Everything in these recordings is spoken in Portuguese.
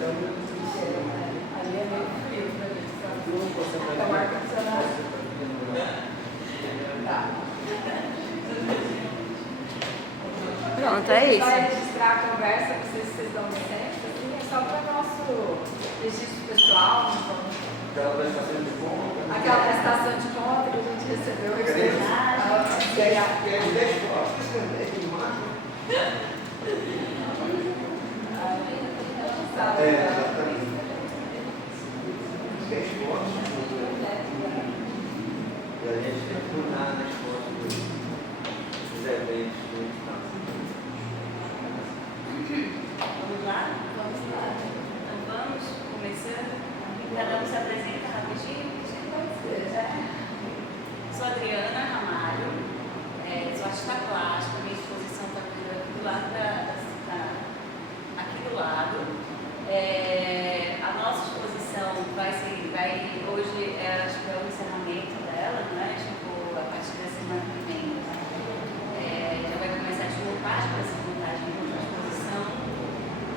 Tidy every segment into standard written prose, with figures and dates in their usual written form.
Ali é meio frio pra gente. Então, ar-condicionado. Tá. Pronto, é isso. A gente vai registrar a conversa, não sei se vocês dão licença, assim, é só para nosso registro pessoal. Então, Aquela prestação de conta. aquela prestação de conta que a gente recebeu. Quer 10 fotos? 10 imagens? Exatamente. 10 fotos. E a gente tem que mudar nas fotos dos eventos que a gente está. Vamos lá? Vamos lá. Então vamos, começando. Cada um se apresenta rapidinho. Sou Adriana Ramalho, sou artista plástica, minha exposição está aqui do lado aqui do lado. A nossa exposição hoje acho que é o encerramento dela, não é? Tipo, a partir da semana que vem. Já vai começar a desmontar para essa montagem de outra exposição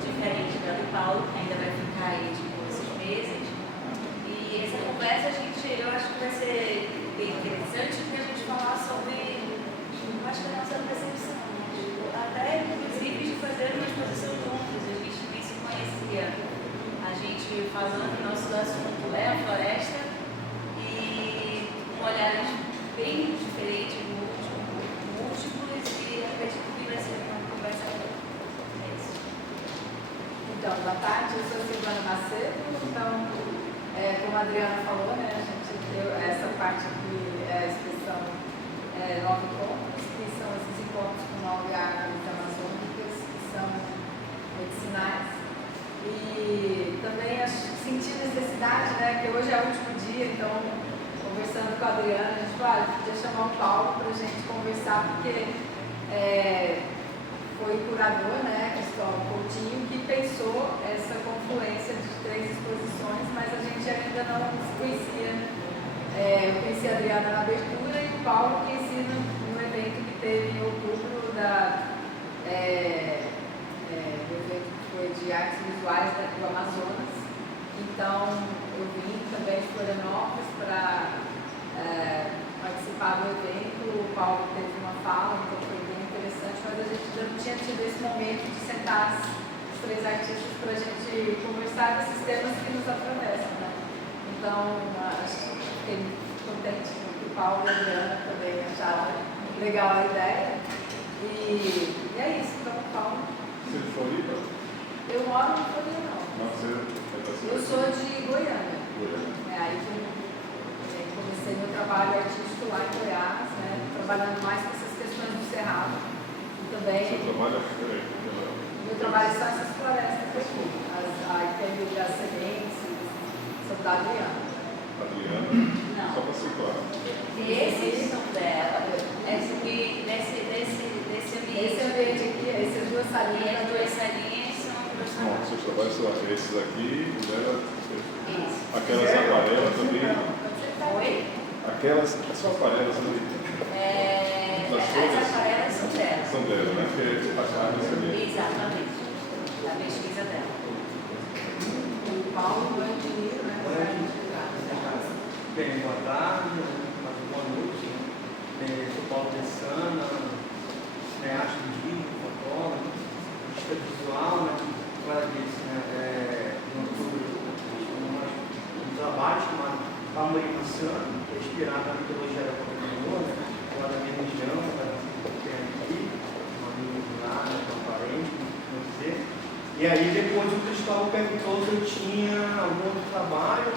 diferente da do Paulo, que ainda vai ficar aí tipo, esses meses. E essa conversa eu acho que vai ser bem interessante porque a gente falar sobre, acho que a nossa percepção, né? Até inclusive de fazer uma exposição juntos, a gente nem se conhecia. A gente falando que nosso assunto é a floresta e um olhar bem diferente, múltiplos, e acredito que vai ser uma conversa boa. É isso. Então, boa tarde, eu sou Silvana Macedo. Então, como a Adriana falou, né, a gente deu essa parte aqui, é a expressão 9 encontros, que são esses encontros com 9 árvores amazônicas, que são medicinais. E também senti necessidade, né, que hoje é o último dia, então, conversando com a Adriana, a gente falou, podia chamar o Paulo para a gente conversar, porque foi o curador, né, Cristóvão Coutinho, que pensou essa confluência de 3 exposições, mas a gente ainda não se conhecia. Eu conheci a Adriana na abertura e o Paulo conheci no evento que teve em outubro do evento que foi de artes visuais do Amazonas. Então, eu vim também de Florianópolis para participar do evento. O Paulo teve uma fala, então foi bem interessante, mas a gente ainda não tinha tido esse momento de sentar os 3 artistas para a gente conversar desses temas que nos atravessam, né? Então, acho que fiquei contente que o Paulo e a Adriana também acharam legal a ideia. E é isso, então, Paulo. Você é de Floripa? Eu moro em Floripa, não. Não, você é da cidade? Eu sou de Goiânia. Goiânia. Aí comecei meu trabalho artístico lá em Goiás, né, trabalhando mais com essas questões do cerrado. E também. Você trabalha? Peraí. Meu trabalho são essas florestas aqui. Aquele das sementes, são da Adriana. Adriana? Não. Só para situar. Esses são dela, nesse ambiente. Esse ambiente aqui, essas 2 E salinhas. as 2 salinhas são Bom, profissionais. seus trabalhos são esses aqui, dela, Isso. aquelas aquarelas também. Oi? Aquelas, são aquarelas ali. As aquarelas são dela. São dela, né? Porque as árvores também. Exatamente. A pesquisa dela. O Paulo é engenheiro, né? Bem, boa tarde, boa noite. Sou Paulo Bessana, arte indígena, fotógrafo, artista visual, né? Como ela disse, né? No outubro, um trabalho chamado Amorinação, que é inspirado na mitologia da Coca-Cola, né? Lá da minha região, da aqui, uma amiga de lá, né? Uma parente, vamos dizer. E aí depois o Cristóvão perguntou se eu tinha algum outro trabalho.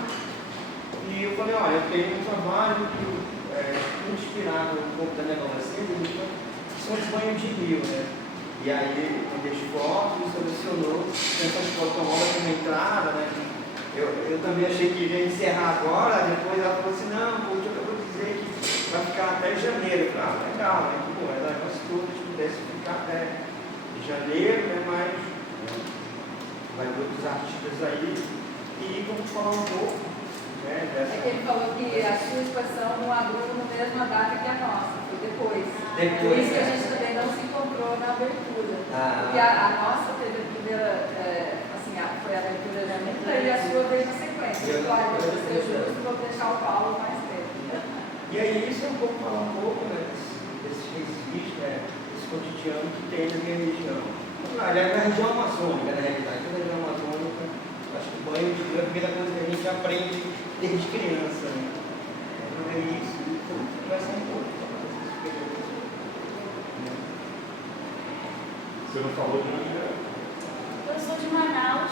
E eu falei, olha, eu tenho um trabalho que inspirado um pouco da minha adolescência, são os banhos de rio, né? E aí ele me deixou foto e selecionou essas fotos com uma entrada, né? Eu também achei que iria encerrar agora, depois ela falou assim, não, pô, eu acabou de dizer que vai ficar até janeiro. Eu falei, legal, né? Que bom, ela gosta tudo, se pudesse ficar até janeiro, né? Mas vai ter outros artistas aí e vamos falar um pouco. É que ele falou que a sua exposição não abriu na mesma data que a nossa, foi depois. Por isso que a gente também não se encontrou na abertura. Porque a nossa teve a primeira, foi a abertura olha, para ser justo, vou deixar o Paulo mais tempo. E aí isso é um pouco falar um pouco, né, desses resíduos, né, desse cotidiano que tem na minha região. Aliás, na região amazônica, na realidade, na região amazônica, acho que o banho de rio é a primeira coisa que a gente aprende desde criança, né? Então é isso, vai ser um pouco para fazer essas experiências. Você não falou de onde é? Eu sou de Manaus,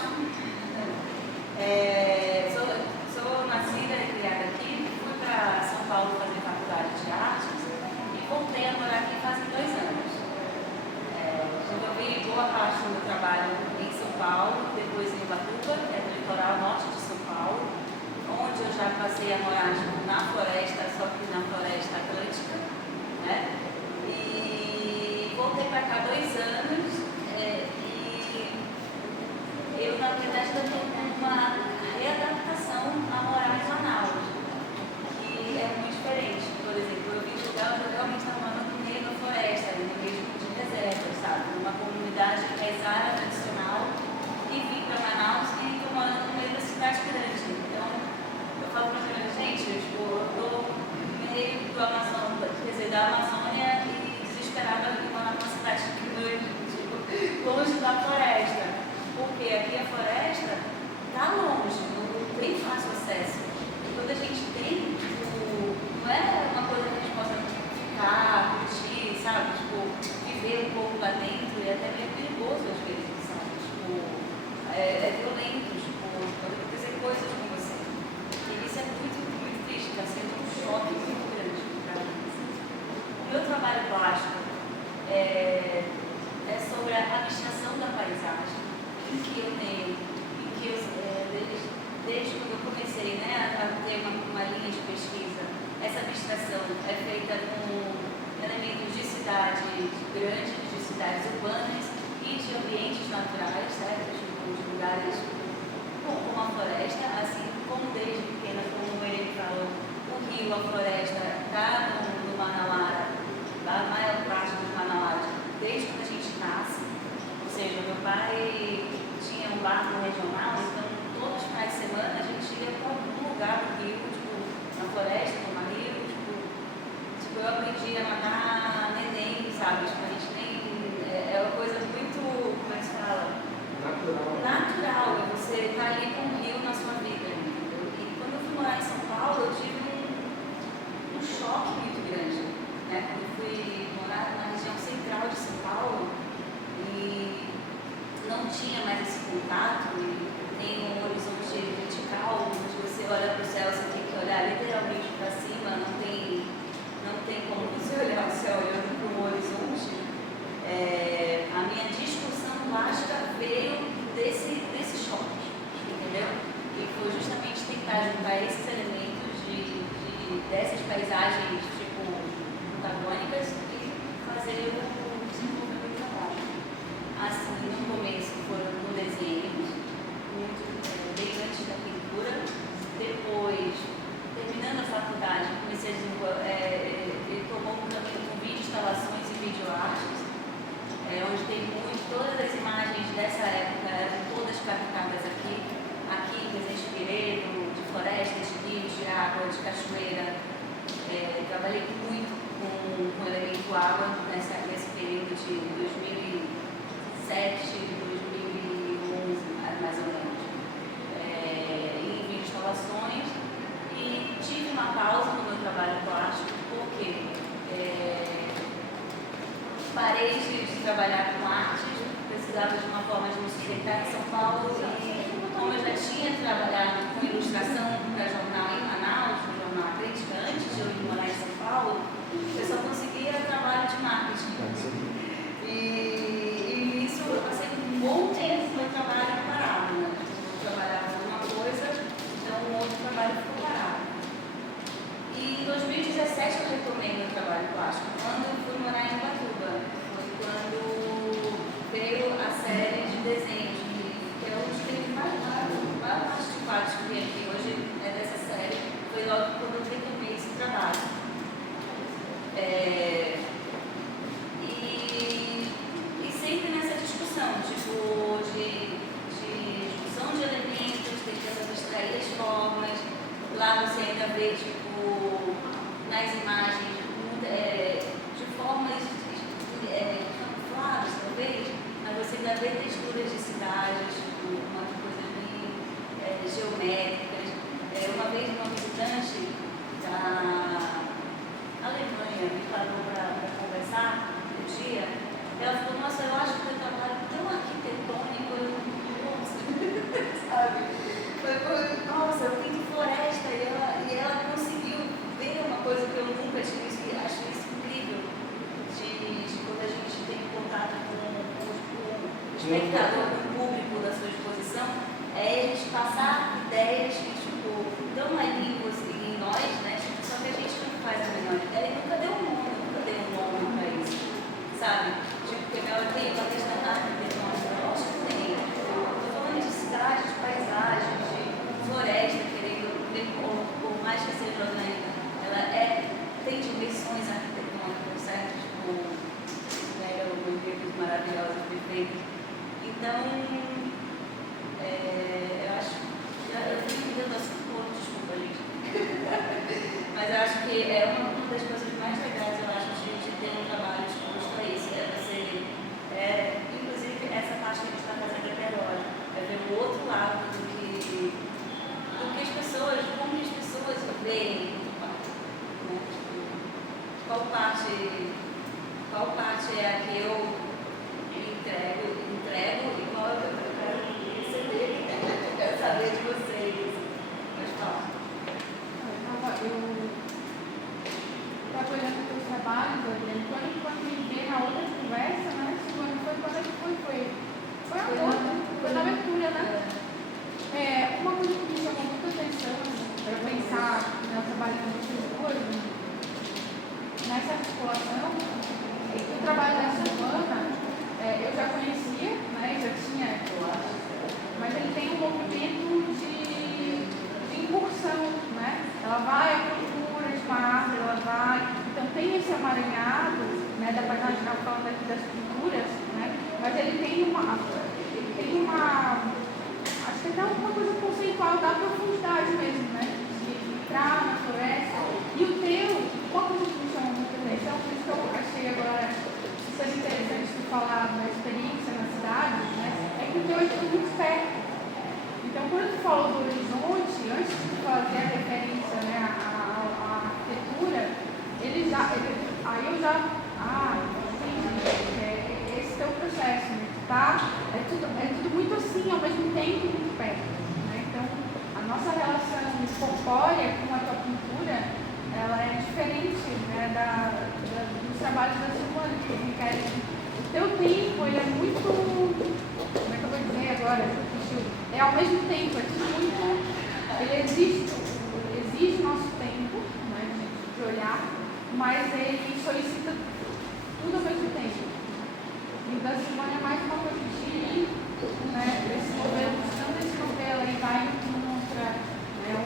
sou nascida e criada aqui, fui para São Paulo fazer faculdade de artes e voltei a morar aqui faz 2 anos. Desenvolvi boa parte do meu trabalho em São Paulo, depois em Ubatuba, que é do litoral norte de São Paulo, onde eu já passei a morar na floresta, só que na floresta atlântica, né? E voltei para cá 2 anos. Eu, na verdade, estou tendo uma readaptação a morar em Manaus, que é muito diferente. Por exemplo, eu vim de lugar onde eu realmente estava morando no meio da floresta, no meio de deserto, sabe? Numa comunidade paisana tradicional, e vim para Manaus e estou morando no meio da cidade grande. Então, eu falo para a gente, eu estou no meio do Amazonas, quer dizer, da Amazônia e desesperada de morar numa cidade grande, longe da floresta. Porque aqui a floresta está longe, não tem fácil acesso. E quando a gente tem, não é uma coisa que a gente possa ficar, curtir, sabe? Tipo, viver um pouco lá dentro e até meio perigoso às vezes, sabe? Tipo, é violento, tipo, pode acontecer coisas com você. E isso é muito, muito triste, está sendo um choque muito grande para mim. O meu trabalho plástico é sobre a abstração da paisagem. Que eu tenho, e que desde quando eu comecei, né, a ter uma linha de pesquisa, essa abstração é feita com elementos de cidades grandes, de cidades urbanas e de ambientes naturais, certo? Tipo, de lugares como a floresta, assim como desde pequena, como ele falou, o rio, a floresta está no Manauara, a maior parte dos Manauaras, desde quando a gente nasce. Ou seja, meu pai tinha um barco regional, então todos os finais de semana a gente ia para algum lugar do rio, tipo, na floresta, tomar rio, tipo, eu aprendi a nadar neném, sabe? Tipo, a gente nem. É uma coisa muito, como é que se fala? Natural, e você tá ali com o rio na sua vida. Entendeu? E quando eu fui morar em São Paulo, eu tive um choque muito grande, né? Quando eu fui morar na região central de São Paulo, e não tinha mais esse contato, nem um horizonte vertical, onde você olha para o céu, você tem que olhar literalmente para cima, não tem como você olhar o céu olhando para um horizonte. A minha discussão plástica veio desse choque, entendeu? E foi justamente tentar juntar esses elementos dessas paisagens tipo antagônicas e fazer o desenvolvimento do trabalho. Assim, no começo foram com desenhos, bem antes da pintura. Depois, terminando a faculdade, comecei a desenvolver, tomou um caminho com vídeo instalações e videoartes, onde tem todas as imagens dessa época eram todas captadas aqui em Presidente Figueiredo, de florestas, de rios, de água, de cachoeira. Trabalhei muito com o elemento água nesse período de 2007, 2011, mais ou menos, em vídeo instalações, e tive uma pausa no meu trabalho plástico, porque parei de trabalhar com artes, precisava de uma forma de me sustentar em São Paulo, e como eu já tinha trabalhado com ilustração para jornal em Manaus, no jornal Crítica, antes de eu ir morar em São Paulo, eu só conseguia trabalho de marketing. E passar ideias que, tipo, estão ali em nós, né? Tipo, só que a gente não faz a menor ideia e nunca deu um nome para isso, sabe? Tipo, porque eu tenho uma questão arquitetônica, eu acho que tem. Estou falando de cidade, de paisagem, de floresta, querendo, por mais que seja orgânica, ela tem dimensões arquitetônicas, certo? Tipo, maravilhosos, perfeitos. Então, eu acho que eu fico dando assim pouco, desculpa, gente. Mas eu acho que é uma das coisas mais legais, eu acho, de ter um trabalho exposto a isso. Inclusive, essa parte que a gente está fazendo até agora, ver o outro lado do que as pessoas, como as pessoas veem o parque. Né? Qual parte é a que eu entrego e qual é que eu quero receber? Eu quero saber de vocês. Mas fala. Eu estava olhando os teus trabalhos, Adriano, quando me veio na outra conversa, né? Quando foi na abertura, né? Uma coisa que me chamou muita atenção para pensar no trabalho de vocês duas, nessa articulação, é que o trabalho da Silvana, eu já conhecia, né, já tinha, mas ele tem um movimento de incursão, né? Ela vai à procura de uma árvore, ela vai, então tem esse amaranhado, né, da paisagem, falando aqui das pinturas, né? Mas ele tem uma, acho que até uma coisa conceitual da profundidade mesmo, né? De entrar na floresta. E o teu, uma coisa que me chamou muita atenção, por isso que eu achei agora super interessante tu falar da experiência na cidade, né? É que o teu é tudo muito perto. Então, quando tu falou do horizonte, antes de fazer a referência, né, à arquitetura, aí eu já entendi, esse teu processo, né? Tá? É tudo muito assim, ao mesmo tempo muito perto. Né? Então, a nossa relação corpórea com a tua pintura, ela é diferente, né, dos trabalhos da Silvana, que o teu tempo, ele é muito, como é que eu vou dizer agora? É ao mesmo tempo, é tudo muito, ele exige nosso tempo, né, de olhar, mas ele solicita tudo ao mesmo tempo. E da Silvana é mais uma coisa de ir, né, esse modelo, buscando esse modelo e vai encontrar, né,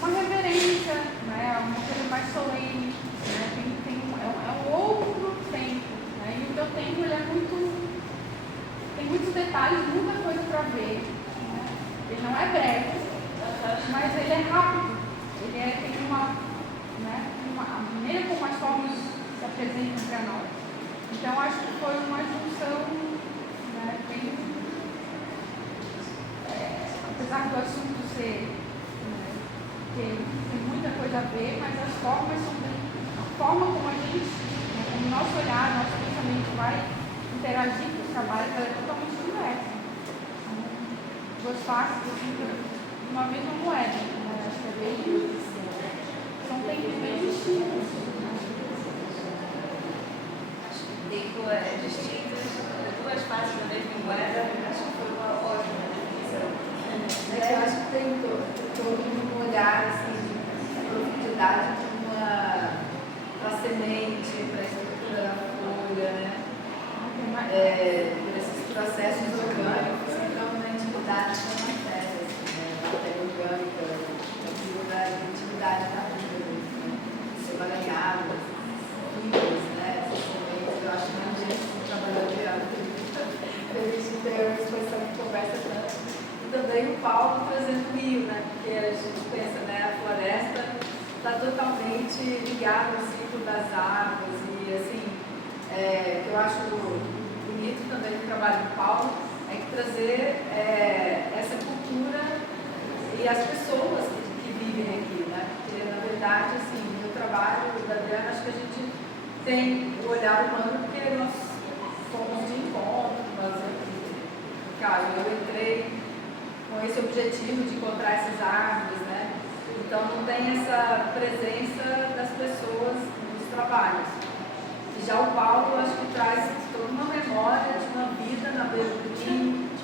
uma reverência, né, uma coisa mais solene, né, é um outro tempo, né, e o teu tempo ele tem muitos detalhes, muita coisa para ver, né, ele não é breve, mas ele é rápido, tem a maneira como as formas se apresentam para nós. Então acho que foi uma junção, né, bem, apesar do assunto ser, tem muita coisa a ver, mas as formas são a forma como a gente, como o nosso olhar, nosso pensamento vai interagir com os trabalhos, ela é totalmente diversa. São duas faces assim, de uma mesma moeda. Né? Acho que é bem, são tempos bem distintos. Acho que o tempo é distinto, duas faces da mesma moeda, acho que foi uma ótima definição. Eu acho que tem todo um olhar assim, de profundidade para a semente, para a estrutura da folha, né? Por esses processos orgânicos que estão na intimidade da matéria, a matéria orgânica, da intimidade da vida, os emaranhados, fios, né? Essas sementes, eu acho que não tinha trabalhado de algo para a gente ter uma exposição que conversa tanto. Também o Paulo trazendo o rio, né? Porque a gente pensa, né, a floresta está totalmente ligada ao ciclo das águas e assim, eu acho bonito também o trabalho do Paulo é que trazer essa cultura e as pessoas que vivem aqui, né? Porque na verdade, assim, no trabalho da Adriana, acho que a gente tem o olhar humano porque nós fomos de encontro, no caso, eu entrei com esse objetivo de encontrar essas árvores, né? Então não tem essa presença das pessoas nos trabalhos. E já o Paulo, acho que traz toda uma memória de uma vida na beira do rio, de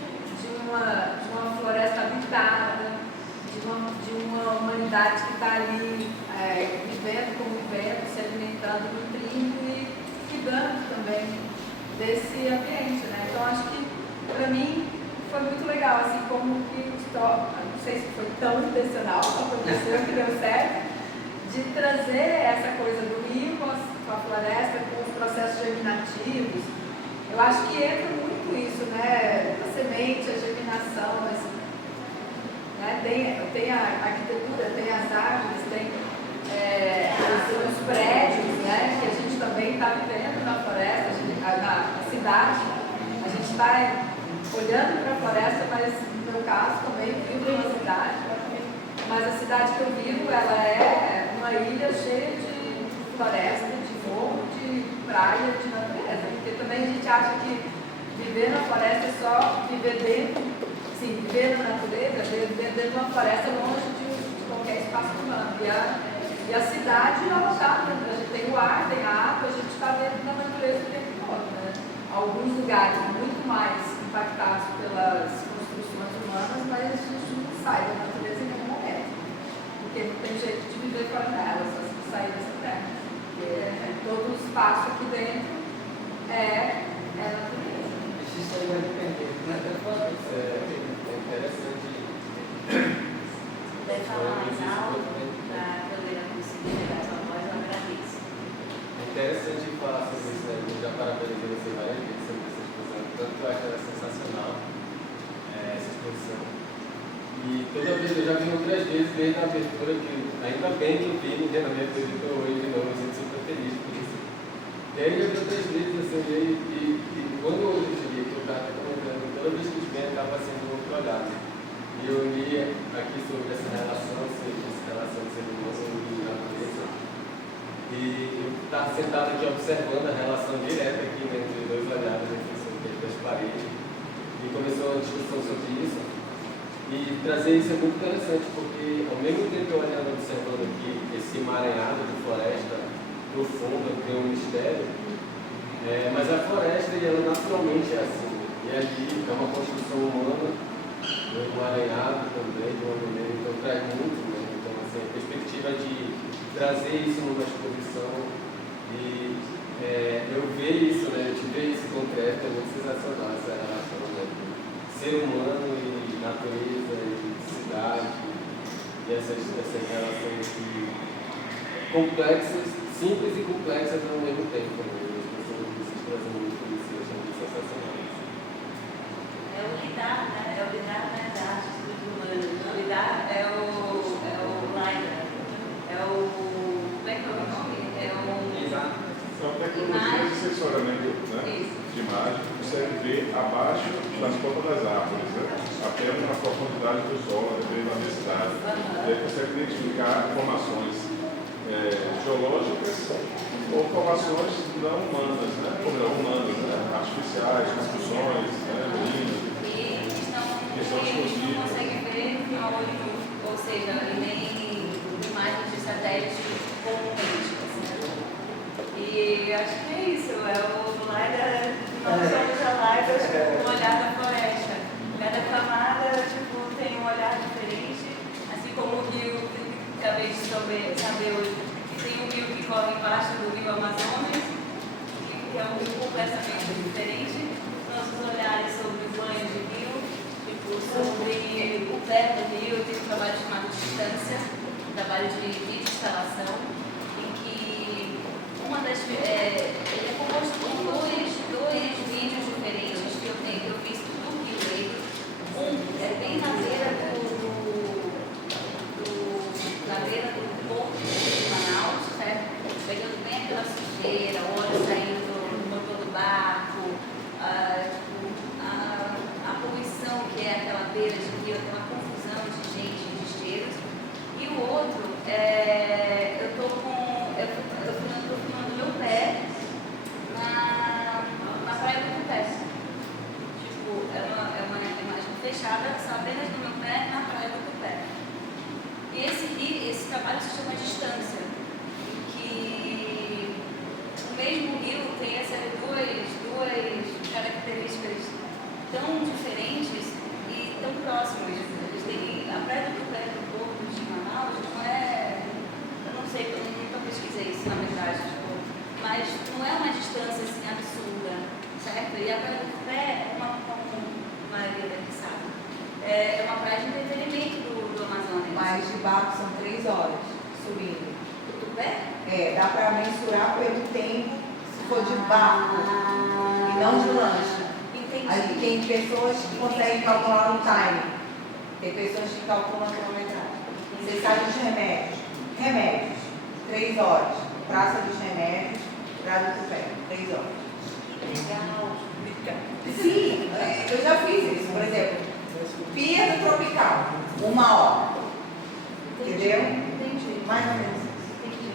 para mim foi muito legal, assim, como que não sei se foi tão intencional, aconteceu que deu certo, de trazer essa coisa do rio com a floresta, com os processos germinativos. Eu acho que entra muito isso, né? A semente, a germinação, assim, né? Tem a arquitetura, tem as árvores, tem os prédios, né? Que a gente também está vivendo na floresta, na cidade. A gente está olhando para a floresta, mas no meu caso também vivo numa cidade. Mas a cidade que eu vivo, ela é uma ilha cheia de floresta, de morro, de praia, de natureza. Porque também a gente acha que viver na floresta é só viver dentro, sim, viver na natureza, viver dentro de uma floresta longe de qualquer espaço humano. E a cidade, ela está, a gente tem o ar, tem a água, a gente está dentro da natureza o tempo todo, né? Alguns lugares muito mais impactados pelas construções humanas, mas a gente não sai da natureza em nenhum momento. Porque não tem jeito de viver fora dela, só se sair dessa terra. Porque todo o espaço aqui dentro é natureza. Isso aí vai depender, né? Isso é interessante. Deve falar mais alto para poder conseguir pegar sua voz, eu agradeço. É interessante falar sobre isso, né? Eu já parabenizei você várias vezes sobre essa exposição, tanto que eu acho ela sensacional, essa exposição. E toda vez, eu já vi outras vezes desde a abertura, que ainda bem que eu vi no dia da minha visita hoje de novo, eu sinto super feliz por isso. E aí eu já vi outras vezes, assim, e quando eu cheguei aqui, eu estava comentando, toda vez que eles vêm, acaba sendo outro olhar, né? E eu li aqui sobre essa relação de ser humano e natureza. E eu estava sentado aqui observando a relação direta aqui entre dois olhares, entre as paredes. E começou uma discussão sobre isso. E trazer isso é muito interessante, porque ao mesmo tempo eu olhando, observando aqui esse emaranhado de floresta profunda, que tem um mistério, mas a floresta ela naturalmente é assim. E ali é uma construção humana, um emaranhado também, de uma maneira, então traz muito, né? Então, assim, a perspectiva de trazer isso numa exposição e eu ver isso, né? Eu te ver isso concreto é muito sensacional, essa relação, né? Ser humano e natureza e cidade e essas relações complexas, simples e complexas ao mesmo tempo, né? As pessoas se trazem muito isso, eu acho muito sensacional. É o lidar, né? É o lidar nas artes dos humanos. O lidar é o LIDAR. É o. Como é que é o nome? É o. Exato. São tecnologias de sensoriamento, né? De imagem, que consegue ver abaixo das pontas das árvores, né? Apenas na profundidade do solo, dependendo da densidade. E aí consegue identificar formações geológicas ou formações não humanas, né? Artificiais, construções, ruínas. E não consegue ver a olho nu, ou seja, nem imagens de satélite comumente. E acho que é isso, é o LIDAR, nós somos a LIDAR com um olhar da floresta. Cada camada tem um olhar diferente, assim como o rio, acabei de saber hoje, que tem um rio que corre embaixo do rio Amazonas, que é um rio completamente diferente. Nossos olhares sobre o banho de rio, sobre o pé do rio, tem um trabalho chamado Distância, um trabalho de instalação, em que uma das, ele é composto por dois vídeos diferentes que eu fiz do Rio Negro. Um é bem na beira do porto de Manaus, certo? Pegando bem aquela sujeira, óleo saindo do motor do barco, a poluição que é aquela beira de rio, aquela confusão de gente, de esteiros. E o outro, eu estou filmando meu pé na praia do Tupé. Tipo, é uma imagem fechada, só apenas do meu pé na praia do Tupé. E esse trabalho se chama Distância, em que o mesmo rio tem essas duas características tão diferentes e tão próximas. Eles têm a praia do Tupé do Porto de Manaus, não é. Eu não sei, eu nunca pesquisei isso na verdade, mas não é uma distância assim absurda, certo? E a praia do Tupé é é uma praia de entretenimento do Amazonas. Mas de barco são 3 horas subindo. Tudo Dá para mensurar pelo tempo se for de barco e não de lancha. Entendi. Aí tem pessoas que conseguem calcular o time. Tem pessoas que calculam a quilometragem. Você sabe os remédios. Remédios, 3 horas. Praça dos Remédios, Praia do Tupé, 3 horas. Que legal. Sim, eu já fiz isso. Por exemplo, Pia do Tropical, 1 hora. Entendeu? Entendi. Mais ou menos isso.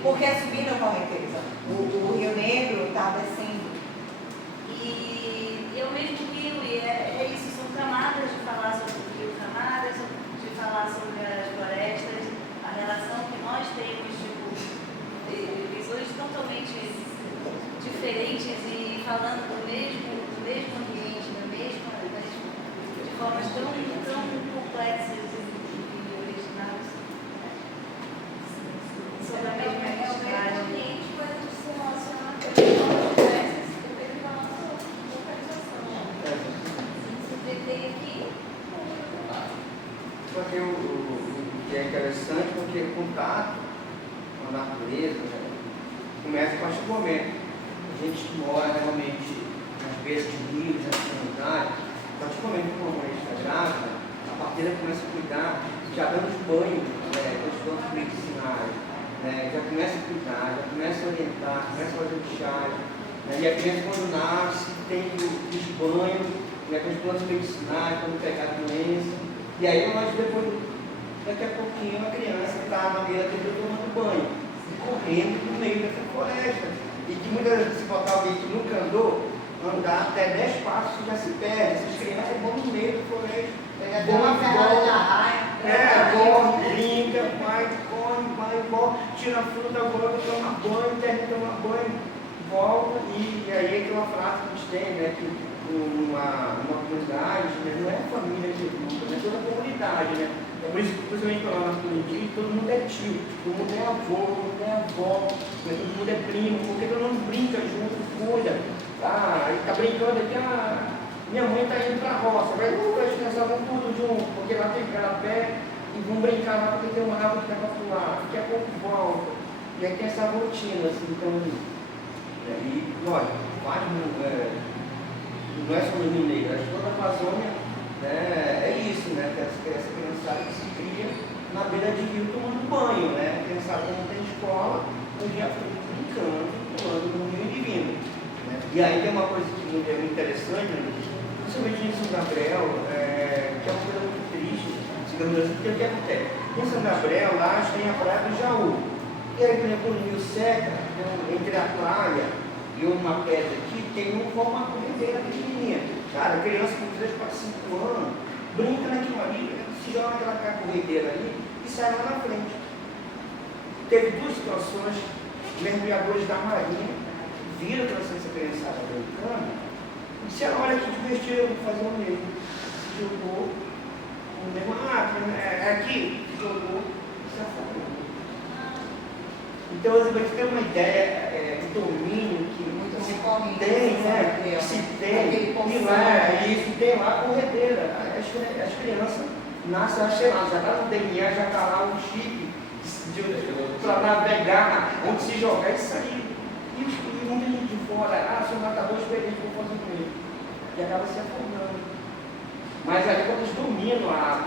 Porque é subindo a correnteza. O Rio Negro está descendo. E eu mesmo rio, e é isso, são camadas de falar sobre o rio, camadas de falar sobre as florestas, a relação que nós temos, tipo, visões totalmente diferentes e falando do mesmo ambiente, de formas tão complexas e originais. Sobre a mesma identidade. ambiente, mas a gente se relaciona com pessoas diversas, dependendo da nossa localização. Se detém aqui, Só que o que é interessante porque o contato com a natureza, né, começa a partir do momento. A gente que mora realmente nas beiras de rios, na comunidade, a partir do momento que uma mulher está grávida, a parteira começa a cuidar, já dando banho com os plantas medicinais, né, já começa a cuidar, já começa a orientar, começa a fazer o chá, né, e a criança quando nasce tem os banhos com as plantas medicinais, quando pegar a doença, e aí nós depois, daqui a pouquinho, a criança está na beira do rio tomando banho, e correndo no meio dessa floresta. E que muitas vezes, se botar alguém que nunca andou, andar até 10 passos já se perde. Essas crianças vão no meio do floresta. Vão uma ferrada de arraia. Corre, brinca, vai, volta, tira a fruta, volta, toma banho, termina de tomar banho, volta. E aí aquela frase que a gente tem, né, que uma comunidade, né, não é a família que luta, né, é toda a comunidade, né. É por isso que, principalmente lá na comunidade, todo mundo é tio, todo mundo é avô, todo mundo é avó, né, todo mundo é primo, porque todo mundo brinca junto, cuida. Aí tá brincando aqui, minha mãe tá indo pra roça, vai, as crianças vão tudo junto, porque lá tem pé e vão brincar lá porque tem uma árvore que dá pra pular, daqui a pouco volta. E aí tem essa rotina, assim, então. E, olha, não é só no Rio Negro, acho que toda a Amazônia, né, é isso, né? Essa criançada que se cria na beira de rio tomando banho, né? A criançada não tem escola, o dia todo brincando, pulando no rio e vindo. Né? E aí tem uma coisa que é muito interessante, né? Principalmente em São Gabriel, que é uma coisa muito triste, digamos assim, porque o que acontece? Em São Gabriel, lá tem a praia do Jaú. E aí, por exemplo, o rio seca, entre a praia e uma pedra aqui, tem uma corredeira pequenininha. Cara, a criança com 3, 4, 5 anos, brinca naquilo ali, se joga naquela corredeira ali e sai lá na frente. Teve 2 situações, mergulhadores da Marinha viram essa criançada brincando e disseram, olha que divertido, eu vou fazer o mesmo. Se jogou, o mesmo, é aqui, se jogou e se afogou. Então, você vai ter uma ideia do domínio que Muito se recorrente, tem, né? Se tem, e lá, isso tem lá a corredeira. As crianças nascem, sei lá, já está no DNA, já está lá um chip para navegar, onde se jogar e sair. E muita gente de fora, sou matador experiente, vou fazer com ele. E acaba se afogando. Mas aí quando eles dominam a água,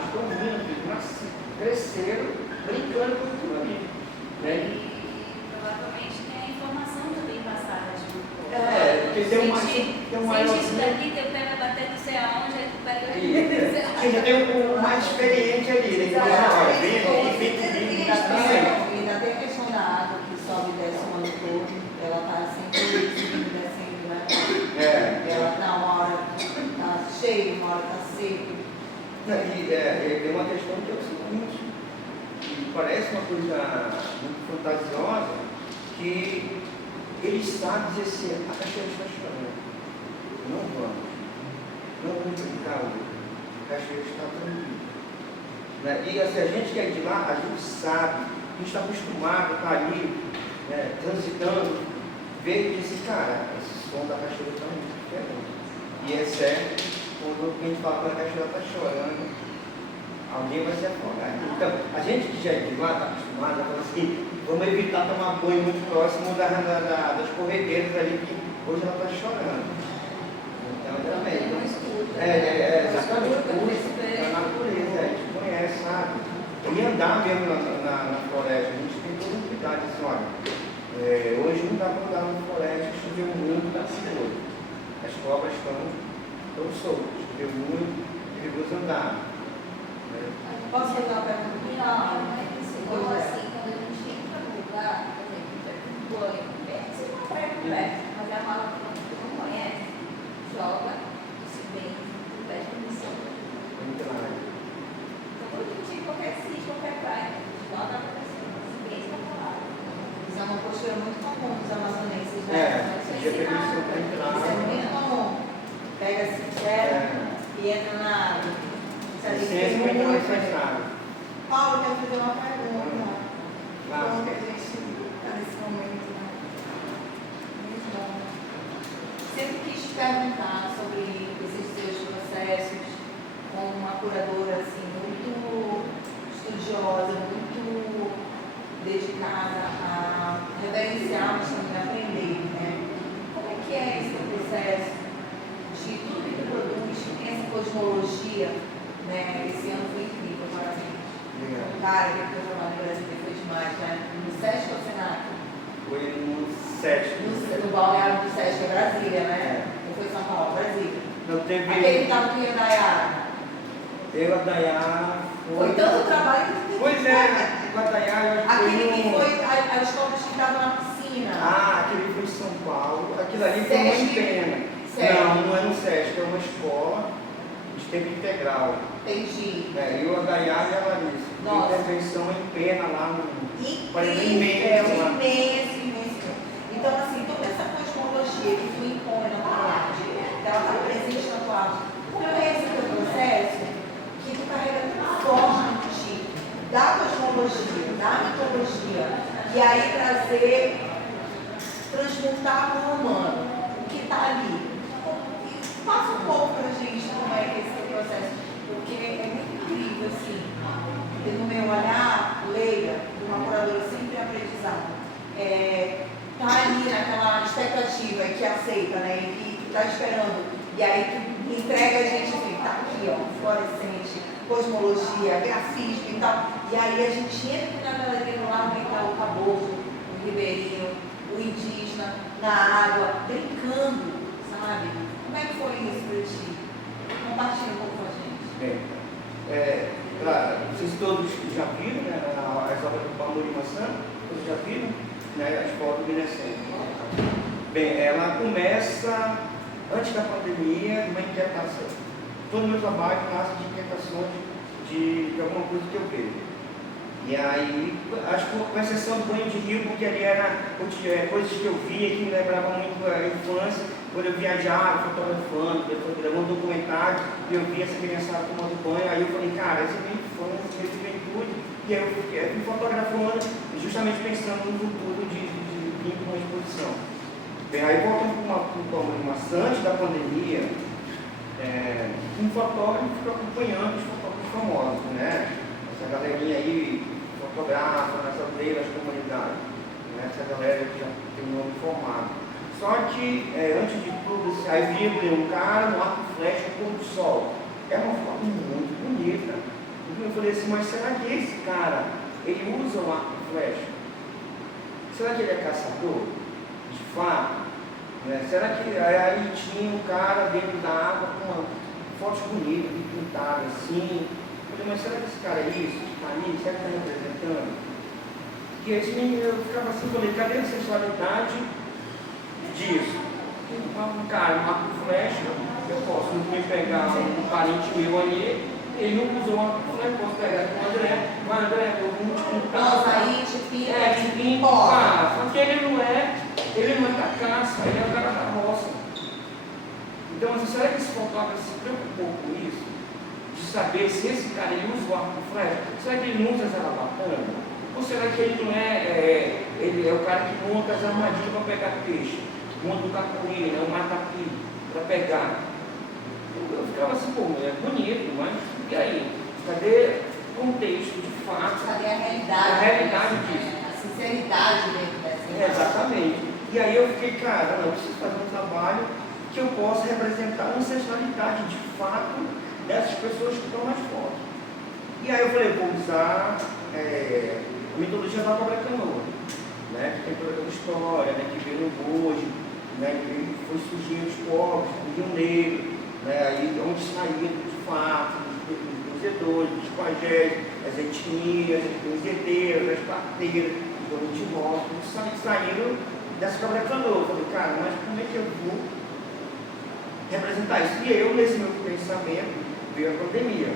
eles cresceram brincando com aquilo ali. Né? Provavelmente tem a informação também passada junto. Porque tem uma isso daqui, teu pé vai bater não sei aonde, aí tu pega aqui. Que já tem um mais experiente ali, né? E ainda tem a questão da água que sobe e desce o ano todo, ela está sempre subindo e descendo, né? Ela está uma hora tá cheia, uma hora está seco. E tem uma questão que é o seguinte, que parece uma coisa muito fantasiosa, que eles sabem dizer assim, a cachoeira está chorando, não vamos brincar hoje, a cachoeira está tranquila. Né? E assim, a gente que é de lá, a gente sabe, a gente está acostumado a estar ali, né, transitando, ver e dizer assim, cara, esse som da cachoeira está muito diferente. E é certo, quando a gente fala que a cachoeira está chorando, alguém vai se afogar. Então, a gente que já é de lá, está acostumado, fala assim, vamos evitar tomar banho muito próximo das corredeiras ali, que hoje ela está chorando. Então, também. Exatamente. A natureza, a gente conhece, sabe? E andar mesmo na floresta, a gente tem todo cuidado, assim, olha, hoje não dá para andar na floresta, choveu muito, dá seguro. As cobras estão soltas, choveu muito, perigoso andar. Posso fazer uma pergunta? Não, é que se for assim, quando a gente entra no lugar, por exemplo, a gente vai com banho, seja uma praia perto, mas é uma aula que não conhece, joga, se bem, pede permissão. Então, quando a gente chega em qualquer sítio, qualquer praia, joga para a pessoa, se bem, está falado. Isso é uma postura muito comum dos amazonenses, né? Já permissão para entrar. Isso é muito comum. Pega a sincera e entra na água. Licença para entrar nessa água. Paulo, quero fazer uma pergunta. Claro. Como que a gente está nesse momento, né? Muito bom. Sempre quis te perguntar sobre esses seus processos como uma curadora assim, muito estudiosa, muito dedicada a reverenciar, mas também a aprender, né? Como é que é esse processo de tudo que tu produz, que tem essa cosmologia, né? Esse ano foi incrível para a gente. Cara, que eu trabalho no Brasil foi demais, né? No SESC ou Senac? Foi no SESC. No balneário do SESC, é Brasília, né? Ou foi São Paulo? Brasília. Não teve. Aquele que estava com o Iandaiá. Eu, a Dayá. Foi tanto trabalho que Pois é, com a Dayá, eu acho que aquele que no... foi a escola que estava na piscina. Ah, aquele foi em São Paulo. Aquilo ali foi SESC. uma pena. Não é no SESC, é uma escola de tempo integral. Entendi. Eu, a Dayá e a Larissa. Nossa. Intervenção em pena lá no. Incrível, imenso. Então, assim, toda essa cosmologia que tu impõe na tua arte, ela está presente na tua arte. Como é esse teu processo que tu carrega tão forte em ti, da cosmologia, da mitologia, e aí transmutar para o humano, o que está ali. Passa um pouco para a gente como é que é esse processo, porque é muito incrível, assim, e no meu olhar, leia, de uma curadora sempre aprendizado, tá ali naquela expectativa que aceita, né, e que está esperando, e aí tu entrega a gente assim, tá aqui, ó, fluorescente, cosmologia, grafismo e tal, e aí a gente entra na galeria no lado, vem cá o caboclo, o ribeirinho, o indígena, na água, brincando, sabe? Como é que foi isso para ti? Compartilha um pouco com a gente. Claro, vocês todos já viram, né, as obras do Paulo Maçã, todos já viram, né, as fotos luminescentes. Bem, ela começa, antes da pandemia, uma inquietação. Todo o meu trabalho nasce de inquietações de alguma coisa que eu vejo. E aí, acho que com exceção do banho de rio, porque ali era coisas que eu via que me lembravam muito a infância, quando eu viajava, fotografando, gravando um documentário, e eu via essa criançada tomando banho, aí eu falei, cara, essa é minha infância, minha juventude, e aí eu fui fotografando, justamente pensando no futuro de vir com uma exposição. Bem, aí voltando para uma antes da pandemia, um fotógrafo fica acompanhando os fotógrafos famosos, né? Essa galerinha aí fotografa nas aldeias, nas comunidades, né? Essa galera que já tem um nome formado. Só que, antes de tudo, aí vibra um cara no arco e flecha, pôr do sol. É uma foto muito bonita. Eu falei assim, mas será que esse cara, ele usa o arco e flecha? Será que ele é caçador? De fato? Né? Será que aí tinha um cara dentro da água com fotos bonitas, pintadas assim? Eu falei, mas será que esse cara é isso? Que está ali? Será que está representando? E esse menino, eu ficava assim, falei, cadê a sensualidade disso? Um cara, um arco e flecha, eu posso muito pegar um parente meu ali, ele não usou um arco e flecha, posso pegar aqui o André, eu vou te contar. Nossa, aí te pinta, só que ele não é da caça, ele é o cara da roça. Então, assim, será que esse fotógrafo se preocupou com isso? De saber se esse cara ele usa o arco e flecha? Será que ele não usa as arabatana? Ou será que ele não ele é o cara que monta as armadilhas para pegar peixe? Monta o capoeira, o mataqui, para pegar. Eu ficava assim, pô, é bonito, mas e aí? Cadê contexto, de fato. Saber a realidade. A realidade disso. A sinceridade dentro dessa imagem. Exatamente. E aí eu fiquei, cara, não, eu preciso fazer um trabalho que eu possa representar a ancestralidade de fato dessas pessoas que estão nas fotos. E aí eu falei, vou usar a mitologia da cobra canoa, né, que tem toda aquela história, né, que veio no Bojo, né, que foi surgindo os povos, o Rio Negro, né, aí onde saíram de fato os benzedores, os pajés, as etnias, as benzedeiras, as parteiras, os donos de moto, saíram dessa cobra canoa. Eu falei, cara, mas como é que eu vou representar isso? E eu, nesse meu pensamento, veio a pandemia.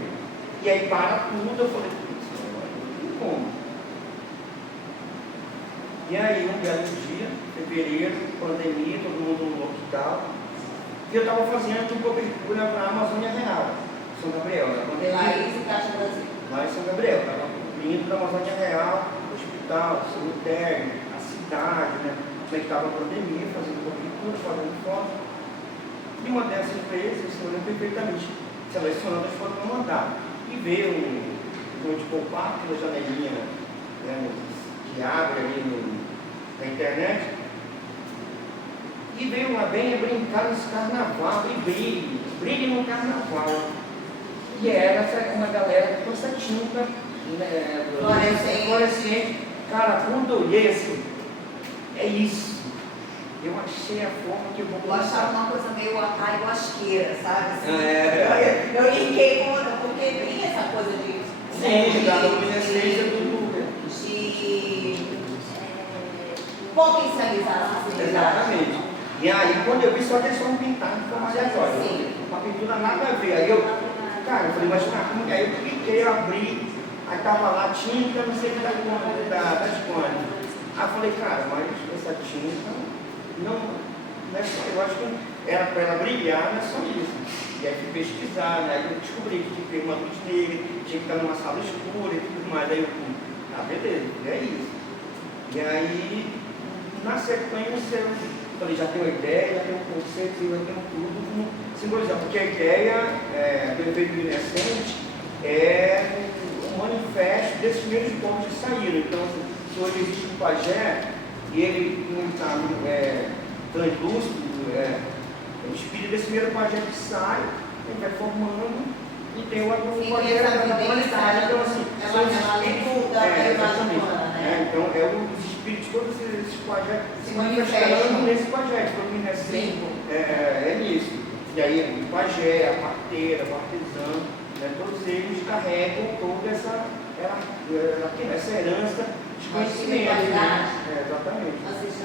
E aí, para tudo, eu falei, não tem como. E aí, um belo dia, fevereiro, pandemia, todo mundo no lockdown, e eu estava fazendo uma cobertura para a Amazônia Real, São Gabriel. Laís e Caixa Brasil. Lá em São Gabriel, estava cobrindo da Amazônia Real, hospital, cemitério, a cidade, né? Como é que estava a pandemia, fazendo cobertura, fazendo foto. E uma dessas vezes, eu lembro perfeitamente, selecionando as fotos para mandar. E veio um de poupar aquela janelinha, né, que abre ali na internet. E veio uma bem brincar nesse carnaval, e brilhe no carnaval. E era uma galera com essa tinta, né, fluorescente. Cara, quando eu olhei assim, é isso. Eu achei a forma que eu vou Eu achava uma coisa meio ayahuasqueira, sabe? Assim, É. eu linkei com outra, porque tem essa coisa de. Sim, da luminescência do. De potencializar a sensibilidade. Exatamente. E aí, quando eu vi, só que eles foram pintar de forma aleatória. Uma pintura nada a ver. Aí eu, cara, eu falei, mas como? Aí eu cliquei, eu abri, aí tava lá tinta, não sei o que das cores. Aí eu falei, cara, mas essa tinta não é só, eu acho que era para ela brilhar, não é só isso. E aí fui pesquisar, né? Aí eu descobri que tinha que ter uma luz negra, tinha que estar numa sala escura e tudo mais. Aí eu falei, beleza, é isso. E aí, na sequência, eu falei, já tenho a ideia, já tenho o conceito, já tenho tudo como simbolizar. Porque a ideia do efeito luminescente é um manifesto desses primeiros povos que saíram. Então, se hoje existe um pajé, e ele não está translúcido, o espírito desse primeiro pajé que sai, ele vai formando e tem o pajé da qualidade. Então, assim, são os espíritos da imagem humana, né? Então, os espíritos, todos esses pajés se manifestando nesse pajé, que luminescente é nisso. E aí, o pajé, a parteira, o artesão, né, todos eles carregam toda essa herança de conhecimento, né? Exatamente.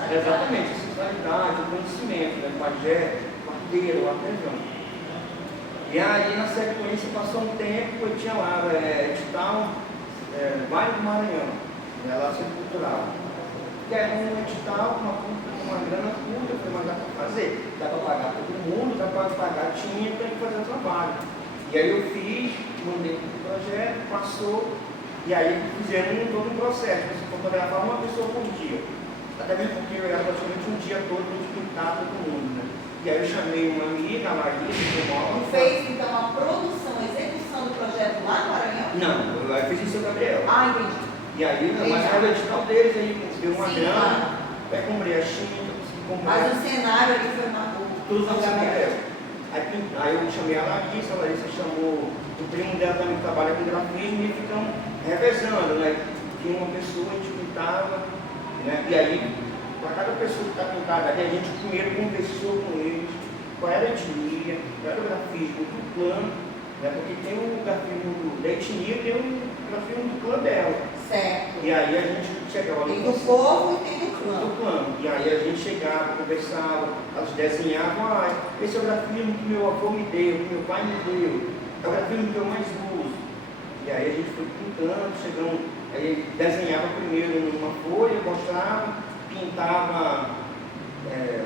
Exatamente, a sensualidade, o conhecimento, né? O pajé, o parteiro, o artesão. E aí, na sequência, passou um tempo, eu tinha lá, edital, Vale do Maranhão, né, lá Centro Cultural. Que era um edital, uma grana curta, eu falei, mas dá para fazer, dá para pagar todo mundo, dá para pagar tinta e fazer o trabalho. E aí eu fiz, mandei para o projeto, passou. E aí fizeram todo um processo, você fotografava uma pessoa por dia. Até mesmo porque eu era praticamente um dia todo de pintar todo mundo, né? E aí eu chamei uma amiga, a Laís, Não fez então a produção, a execução do projeto lá no Maranhão? Não, eu fiz em São Gabriel. Ah, entendi. E aí, mas era o edital deles, aí deu uma Sim, grana, claro. aí comprei a tinta, consegui comprar. Mas o cenário ali foi uma Tudo São Gabriel. Aí eu chamei a Larissa chamou o primo dela também que trabalha com grafismo e ficam revezando, né? Tinha uma pessoa, a gente pintava, né? E aí, para cada pessoa que está pintada ali, a gente primeiro conversou com eles, qual era a etnia, qual era o grafismo do clã, né? Porque tem o grafismo da etnia e tem o grafismo do clã dela. certo. E aí a gente chegava Tem do povo e tem do clã. do clã. E aí a gente chegava, conversava, elas desenhavam, esse é o grafismo que meu avô me deu, que meu pai me deu, é o grafismo que eu mais uso. E aí a gente foi pintando, chegando, aí desenhava primeiro numa folha, mostrava, pintava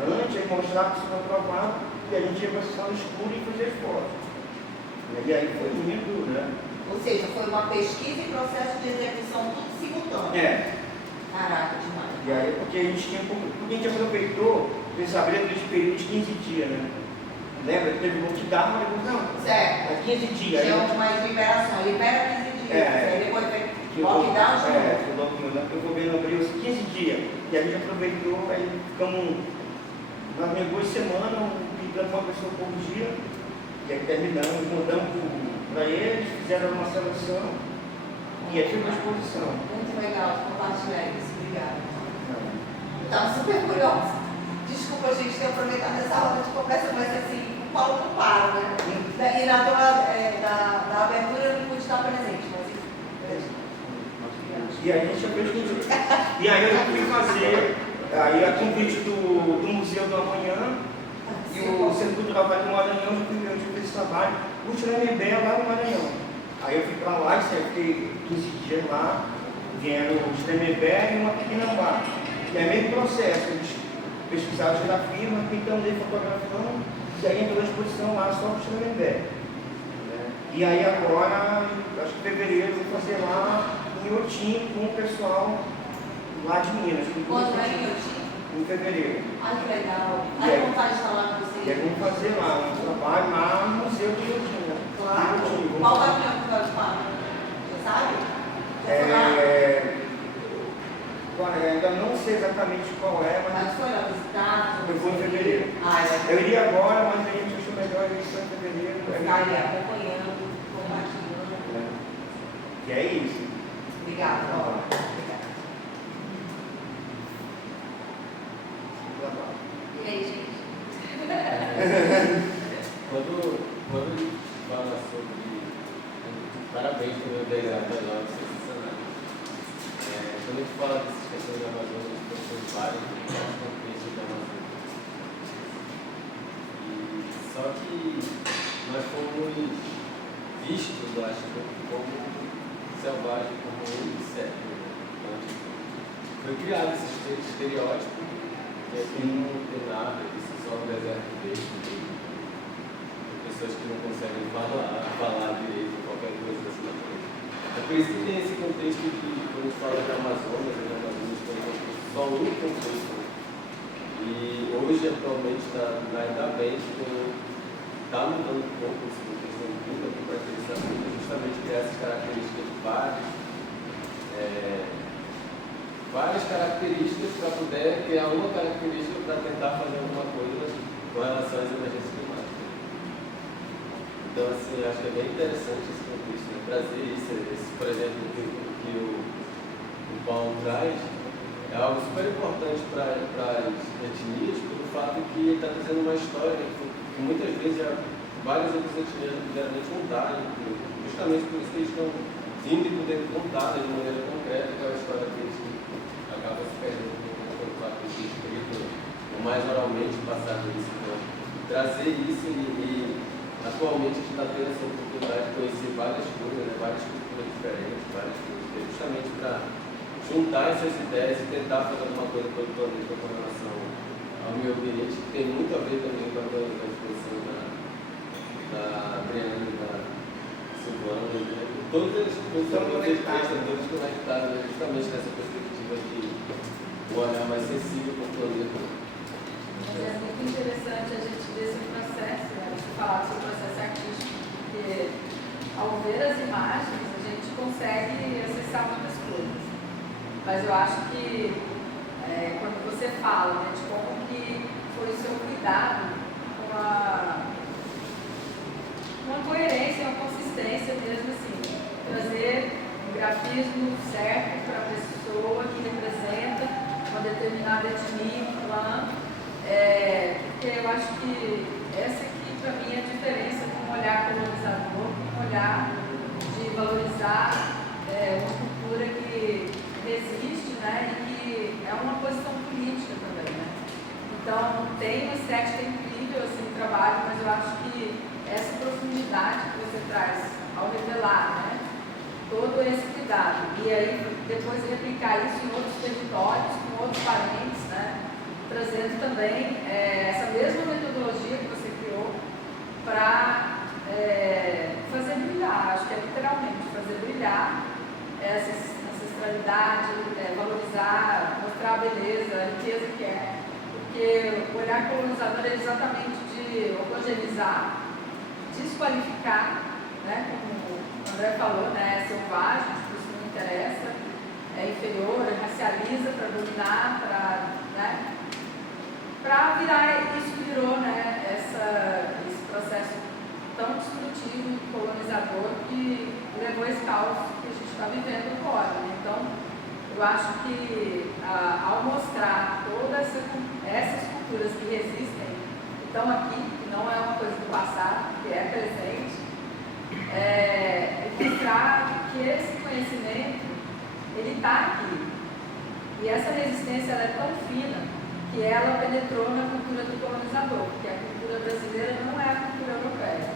antes, aí mostrava se não aprovava, e a gente ia para a sala escura e fazia as fotos. E aí foi indo, né? Ou seja, foi uma pesquisa e processo de execução tudo simultâneo. Caraca, demais. E aí, porque a gente tinha porque a gente aproveitou, eles abriram aquele período de 15 dias, né? Lembra que teve um lockdown, mas não, Certo. 15 dias. Tinha mais liberação. Libera 15 dias Aí depois vem que lockdown de novo. o lockdown, que o governo abriu os 15 dias. E a gente aproveitou, aí ficamos nas minhas 2 semanas, picando uma pessoa por dia. E aí terminamos, mudamos para eles, fizeram uma seleção. E aí ficou a exposição. Muito legal compartilhar isso, obrigada. Então, super curiosa. Desculpa, gente, ter aproveitado essa roda de conversa, mas assim, o Paulo não para, né? E na da abertura eu não pude estar presente, mas. E aí a gente fez tudo. E aí eu fui fazer, aí a convite do Museu do Amanhã, e o Centro Cultural vai do Maranhão, eu fiz esse trabalho, o Tremembé lá no Maranhão. Aí eu fui para lá, eu fiquei 15 dias lá, vendo o Tremembé e uma pequena barra. E é o mesmo processo, eles pesquisaram a firma, então dei fotografando, e aí entrou a exposição lá só para o Tremembé. E aí agora, acho que em fevereiro, eu vou fazer lá em Otim com o pessoal lá de Minas. Quando é em Otim? Em fevereiro. Ai, que legal. Ai, vontade de falar com vocês. E aí vamos fazer lá um trabalho lá no Museu de Otim, né? Claro. Qual pavilhão que vai ocupar? Você sabe? Ainda não sei exatamente qual é, Mas foi lá visitar? eu vou em fevereiro. Eu iria agora, mas a gente achou melhor ir só em fevereiro. Ficar ali acompanhando, compartilhando. E é isso. Obrigada, Laura. E aí, gente? Quando ele fala sobre. Parabéns pelo legado da nossa sensacional. Quando a gente fala dessas questões da Amazônia, a gente pensou em vários contextos da Amazônia. Só que nós fomos vistos, acho que, como selvagem, como inseto. Então, foi criado esse estereótipo que aqui não tem nada, que isso só é um deserto verde. Pessoas que não conseguem falar direito qualquer coisa dessa natureza. É por isso que tem esse contexto de, quando a gente fala de Amazonas, só um contexto. E hoje, atualmente, ainda bem que está mudando um pouco esse contexto do público para que eles saibam justamente criar essas características de várias características para poder criar uma característica para tentar fazer alguma coisa com relação às emergências climáticas. Então, assim, acho que é bem interessante esse contexto, né? Trazer isso, por exemplo, que o Paulo traz, é algo super importante para as etnias, pelo fato que ele está trazendo uma história, né, que muitas vezes várias outras etnias geralmente não dão, justamente por isso que eles estão vindo e podendo contar de maneira concreta aquela história deles, que acaba se perdendo pelo fato de ser escrito, ou mais oralmente passado isso. Então, trazer isso e atualmente a gente está tendo essa oportunidade de conhecer várias coisas, né, várias culturas diferentes, justamente para juntar essas ideias e tentar fazer alguma coisa pelo planeta com relação ao meio ambiente, que tem muito a ver também com a exposição da Adriana e da Silvana, né? Todas as coisas estão conectadas, justamente nessa perspectiva de um olhar mais sensível para o planeta. É muito interessante a gente ver esse processo, né? Você falar sobre o processo artístico, porque ao ver as imagens a gente consegue acessar muitas coisas. Mas eu acho que quando você fala, né, de como que foi o seu cuidado com a coerência, uma consistência mesmo assim, trazer um grafismo certo para a pessoa que representa uma determinada etnia, clã. Porque eu acho que essa aqui para mim é a diferença com um olhar colonizador, com um olhar de valorizar uma cultura que resiste, né, e que é uma posição política também, né? Então tem uma estética incrível assim, no trabalho, mas eu acho que essa profundidade que você traz ao revelar, né, todo esse cuidado, e aí depois replicar isso em outros territórios, com outros parentes, né, trazendo também essa mesma metodologia que você criou para fazer brilhar, acho que é literalmente fazer brilhar essa ancestralidade, valorizar, mostrar a beleza, a riqueza que é, porque o olhar colonizador é exatamente de homogeneizar, desqualificar, né, como André falou, né, é selvagem, tipo, isso não interessa, é inferior, racializa para dominar, para virar, isso virou, né, esse processo tão destrutivo e colonizador que levou a esse caos que a gente está vivendo agora, né? Então, eu acho que ao mostrar todas essas culturas que resistem, que estão aqui, que não é uma coisa do passado, que é presente, mostrar que esse conhecimento, ele está aqui. E essa resistência ela é tão fina que ela penetrou na cultura do colonizador, porque a cultura brasileira não é a cultura europeia.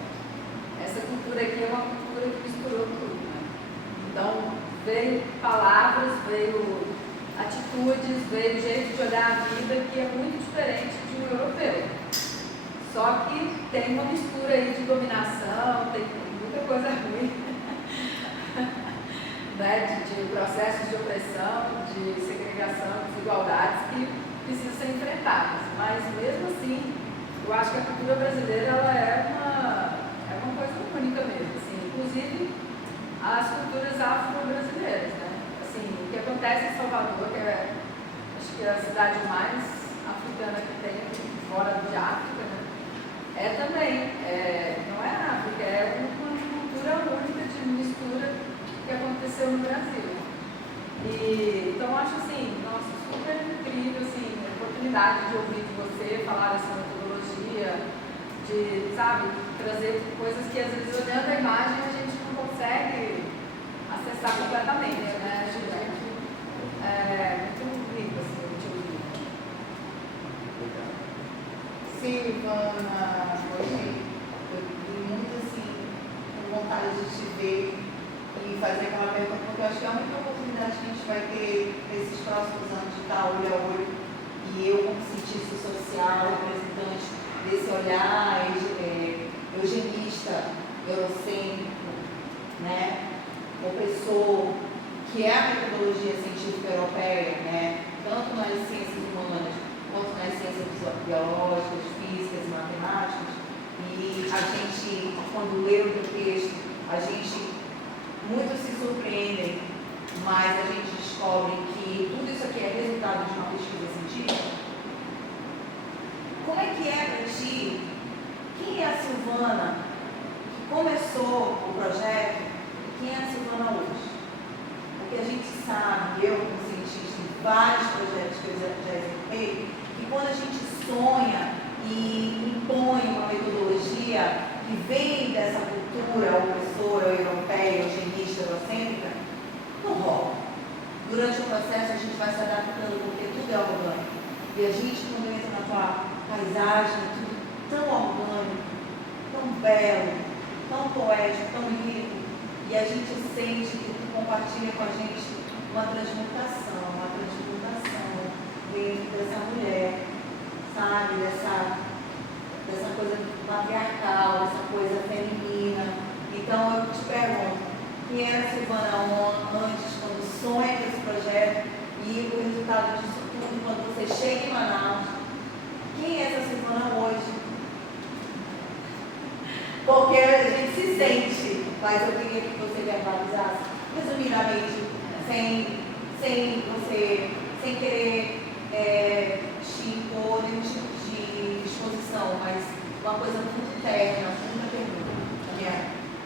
Essa cultura aqui é uma cultura que misturou tudo, né? Então, veio palavras, veio atitudes, veio jeito de olhar a vida que é muito diferente de um europeu. Só que tem uma mistura aí de dominação, tem muita coisa ruim, né? de processos de opressão, de segregação, de desigualdades que precisam ser enfrentadas. Mas mesmo assim, eu acho que a cultura brasileira ela é uma coisa única mesmo, assim, inclusive as culturas afro-brasileiras, né? Assim, o que acontece em Salvador, que é, acho que é a cidade mais africana que tem fora de África, né? Também, não é África, é uma cultura única de mistura que aconteceu no Brasil. Então, eu acho assim, nossa, super incrível, assim, a oportunidade de ouvir de você falar dessa metodologia, de, sabe, trazer coisas que às vezes olhando a imagem a gente não consegue acessar completamente, né, Juliette? Muito lindo, assim, te ouvir. Silvana, hoje eu vim muito assim, com vontade de te ver e fazer aquela pergunta, porque eu acho que é a única oportunidade que a gente vai ter nesses próximos anos de estar olho a olho, e eu, como cientista social, representante desse olhar eugenista, eurocêntrico, né, opressor, que é a metodologia científica europeia, né, tanto nas ciências humanas quanto nas ciências biológicas, físicas e matemáticas. E a gente, quando lê o teu texto, a gente muitos se surpreendem, mas a gente descobre que tudo isso aqui é resultado de uma pesquisa científica. Como é que é para ti? Quem é a Silvana que começou o projeto e quem é a Silvana hoje? Porque a gente sabe, eu como cientista, em vários projetos que eu já executei, que quando a gente sonha e impõe uma metodologia que vem dessa cultura opressora, europeia, eugenista, eurocêntrica, não rola. Durante o processo a gente vai se adaptando, porque tudo é orgânico. E a gente, quando entra na tua paisagem, tudo tão orgânico, tão belo, tão poético, tão lindo, e a gente sente que tu compartilha com a gente uma transmutação dentro dessa mulher, sabe, dessa coisa patriarcal, dessa coisa feminina. Então eu te pergunto, quem era a Silvana antes, quando sonha com esse projeto, e o resultado disso tudo, quando você chega em Manaus, quem é essa Silvana hoje? Porque a gente se sente, mas eu queria que você verbalizasse, resumidamente, sem querer te impor nenhum tipo de disposição, mas uma coisa muito interna, muito pergunta. A minha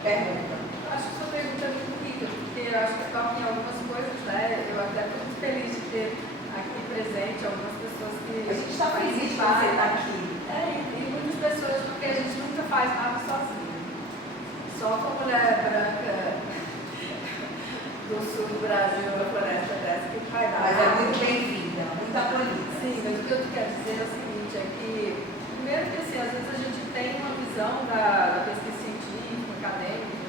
pergunta. Eu acho que sua pergunta é muito rica, porque eu acho que toca em algumas coisas, né? Eu até estou muito feliz de ter aqui presente algumas pessoas que... A gente está feliz de você estar aqui. E muitas pessoas, porque a gente nunca faz nada sozinho. Só com a mulher branca do sul do Brasil, da floresta dessa, que faz nada. Mas é muito bem-vinda, muito acolhida. Sim, mas o que eu quero dizer é o seguinte, é que, primeiro que assim, às vezes a gente tem uma visão da pesquisa científica, acadêmica,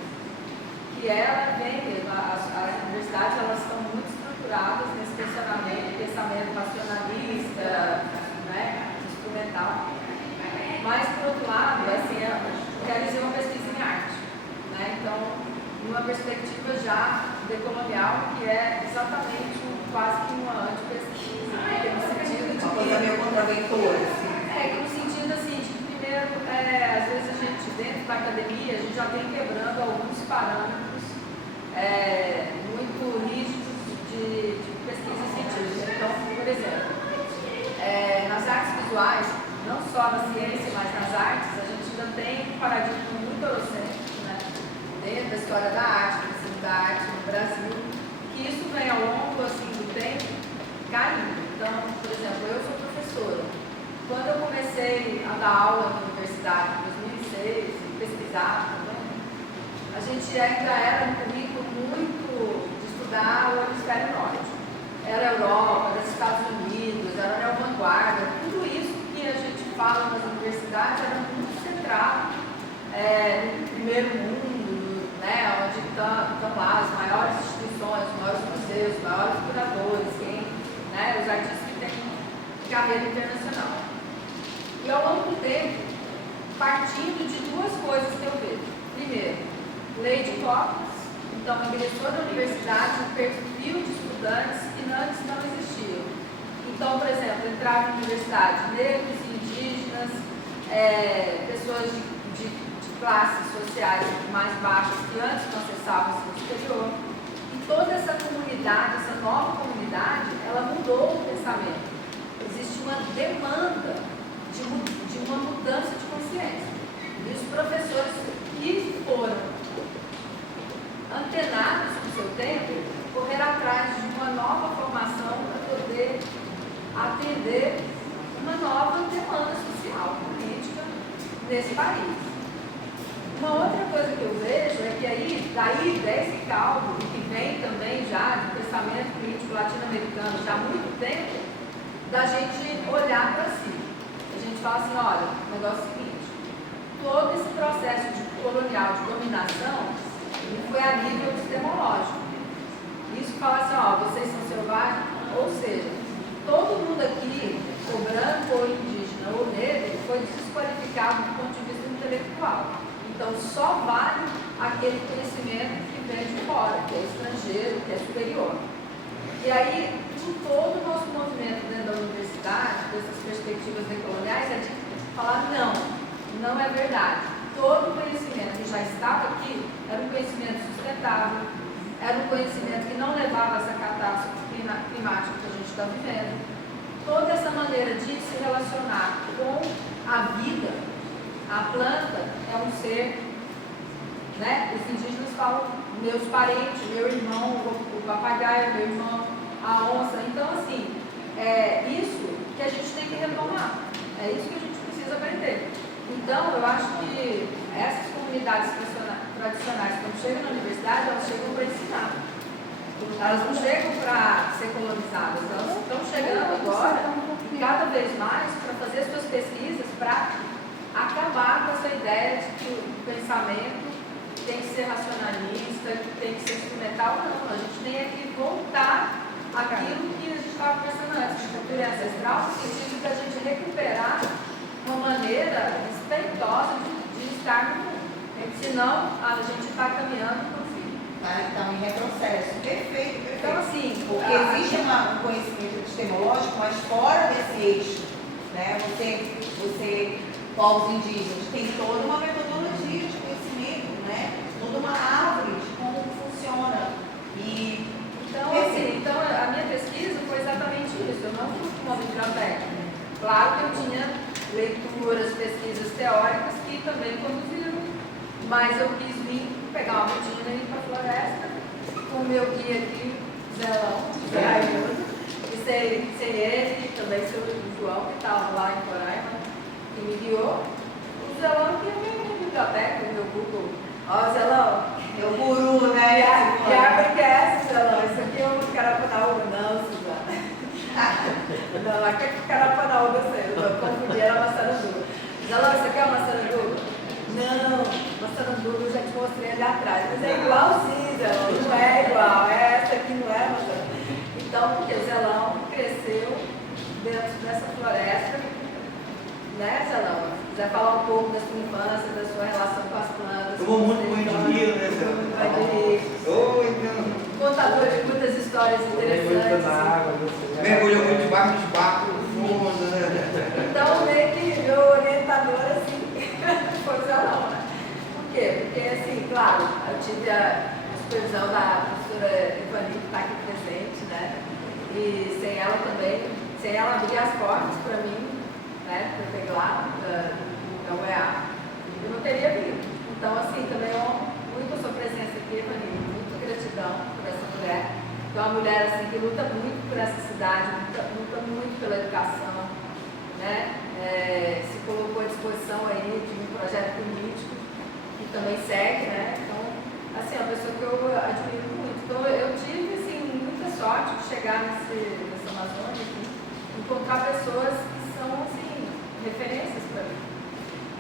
que ela vem mesmo, as universidades elas estão muito estruturadas nesse pensamento racionalista, né, instrumental. Mas, por outro lado, assim, eu realizei uma pesquisa em arte, né, então, numa perspectiva já decolonial, que é exatamente quase que uma antipesquisa, porque no sentido de uma coisa meio contraventora, assim. Que no sentido assim, de que primeiro, às vezes a gente, dentro da academia, a gente já vem quebrando alguns parâmetros muito rígidos de pesquisa científica. Então, por exemplo, nas artes visuais, não só na ciência, mas nas artes, a gente ainda tem um paradigma muito eurocêntrico, né? Dentro da história da arte, do ensino da arte no Brasil, que isso vem ao longo assim, do tempo caindo. Então, por exemplo, eu sou professora. Quando eu comecei a dar aula na universidade em 2006, pesquisar também, a gente ainda era no currículo muito de estudar o hemisfério norte. Era a Europa, era os Estados Unidos, era a neo-vanguarda, tudo isso que a gente fala nas universidades era muito centrado no primeiro mundo, né, onde estão lá as maiores instituições, os maiores museus, os maiores curadores, né, os artistas que têm carreira internacional. E ao longo do tempo, partindo de duas coisas que eu vejo. Primeiro, lei de cotas. Então, ingressou na universidade um perfil de estudantes que antes não existiam. Então, por exemplo, entraram na universidade negros e indígenas, pessoas de classes sociais mais baixas que antes não acessavam o ensino superior. E toda essa comunidade, essa nova comunidade, ela mudou o pensamento. Existe uma demanda de uma mudança de consciência. E os professores que foram antenados no seu tempo, correram atrás de uma nova formação para poder atender uma nova demanda social, política nesse país. Uma outra coisa que eu vejo é que aí, daí desse caldo, que vem também já de pensamento político latino-americano já há muito tempo, da gente olhar para si. A gente fala assim, olha, o negócio é o seguinte, todo esse processo colonial de dominação não foi a nível epistemológico. Isso fala assim, ó, vocês são selvagens, ou seja, todo mundo aqui, ou branco, ou indígena, ou negro, foi desqualificado do ponto de vista intelectual. Então, só vale aquele conhecimento que vem de fora, que é estrangeiro, que é superior. E aí, em todo o nosso movimento dentro da universidade, dessas perspectivas decoloniais, é de falar não é verdade. Todo o conhecimento que já estava aqui era um conhecimento sustentável, era um conhecimento que não levava a essa catástrofe climática que a gente está vivendo. Toda essa maneira de se relacionar com a vida, a planta é um ser, né? Os indígenas falam meus parentes, meu irmão, o papagaio, meu irmão, a onça. Então, assim, é isso que a gente tem que retomar. É isso que a gente precisa aprender. Então, eu acho que essas comunidades tradicionais, quando chegam na universidade, elas chegam para ensinar. Elas não chegam para ser colonizadas, elas estão chegando agora, e cada vez mais, para fazer suas pesquisas, para acabar com essa ideia de que o pensamento tem que ser racionalista, que tem que ser instrumental. Não, a gente tem que voltar àquilo que a gente estava conversando antes, de cultura ancestral, no sentido de a gente recuperar uma maneira respeitosa de estar no mundo. Senão, a gente está caminhando para o fim. Então, em retrocesso. Perfeito. Então, assim, porque existe um conhecimento epistemológico, mas fora desse eixo, né? Você, povos indígenas, tem toda uma metodologia de conhecimento, né? Toda uma árvore de como funciona. Então, a minha pesquisa foi exatamente isso. Eu não fui uma biblioteca. Claro que eu tinha leituras, pesquisas teóricas que também conduziram, mas eu quis vir pegar uma rotina e ir para a floresta com o meu guia aqui, Zelão, e ser ele, e também ser o João, que estava lá em Roraima, que me guiou. O Zelão que é a minha biblioteca, o meu Google. Ó, Zelão, meu guru, né? Que árvore que é essa, Zelão? Isso aqui é um carapanaúba. Não, Suzana. Não, aqui é carapanaúba, eu confundi, era maçaranduba. Zelão, isso aqui é uma maçaranduba? Não, maçaranduba eu já te mostrei ali atrás, mas é igualzinho, Zelão, não é igual, essa aqui não é maçaranduba. Então, porque o Zelão cresceu dentro dessa floresta, né, Zelão? Se quiser falar um pouco da sua infância, da sua relação com as plantas. Eu vou muito banho de rio, né, Zelão? Contador de muitas histórias interessantes. Mergulhou muito debaixo dos barcos fundo, né? Então, meio que meu orientador, assim, foi o Zelão, né? Por quê? Porque, assim, claro, eu tive as supervisão da professora Ivani, que está aqui presente, né? E sem ela também, sem ela abrir as portas para mim, né, para pegar lá da UEA, eu não teria vindo. Então, assim, também eu amo muito a sua presença aqui, Ivani, muita gratidão por essa mulher. É uma mulher assim, que luta muito por essa cidade, luta muito pela educação, né? Se colocou à disposição aí de um projeto político que também segue, né? Então, assim, é uma pessoa que eu admiro muito. Então, eu tive, assim, muita sorte de chegar nessa Amazônia aqui, encontrar pessoas que são, assim, referências para mim.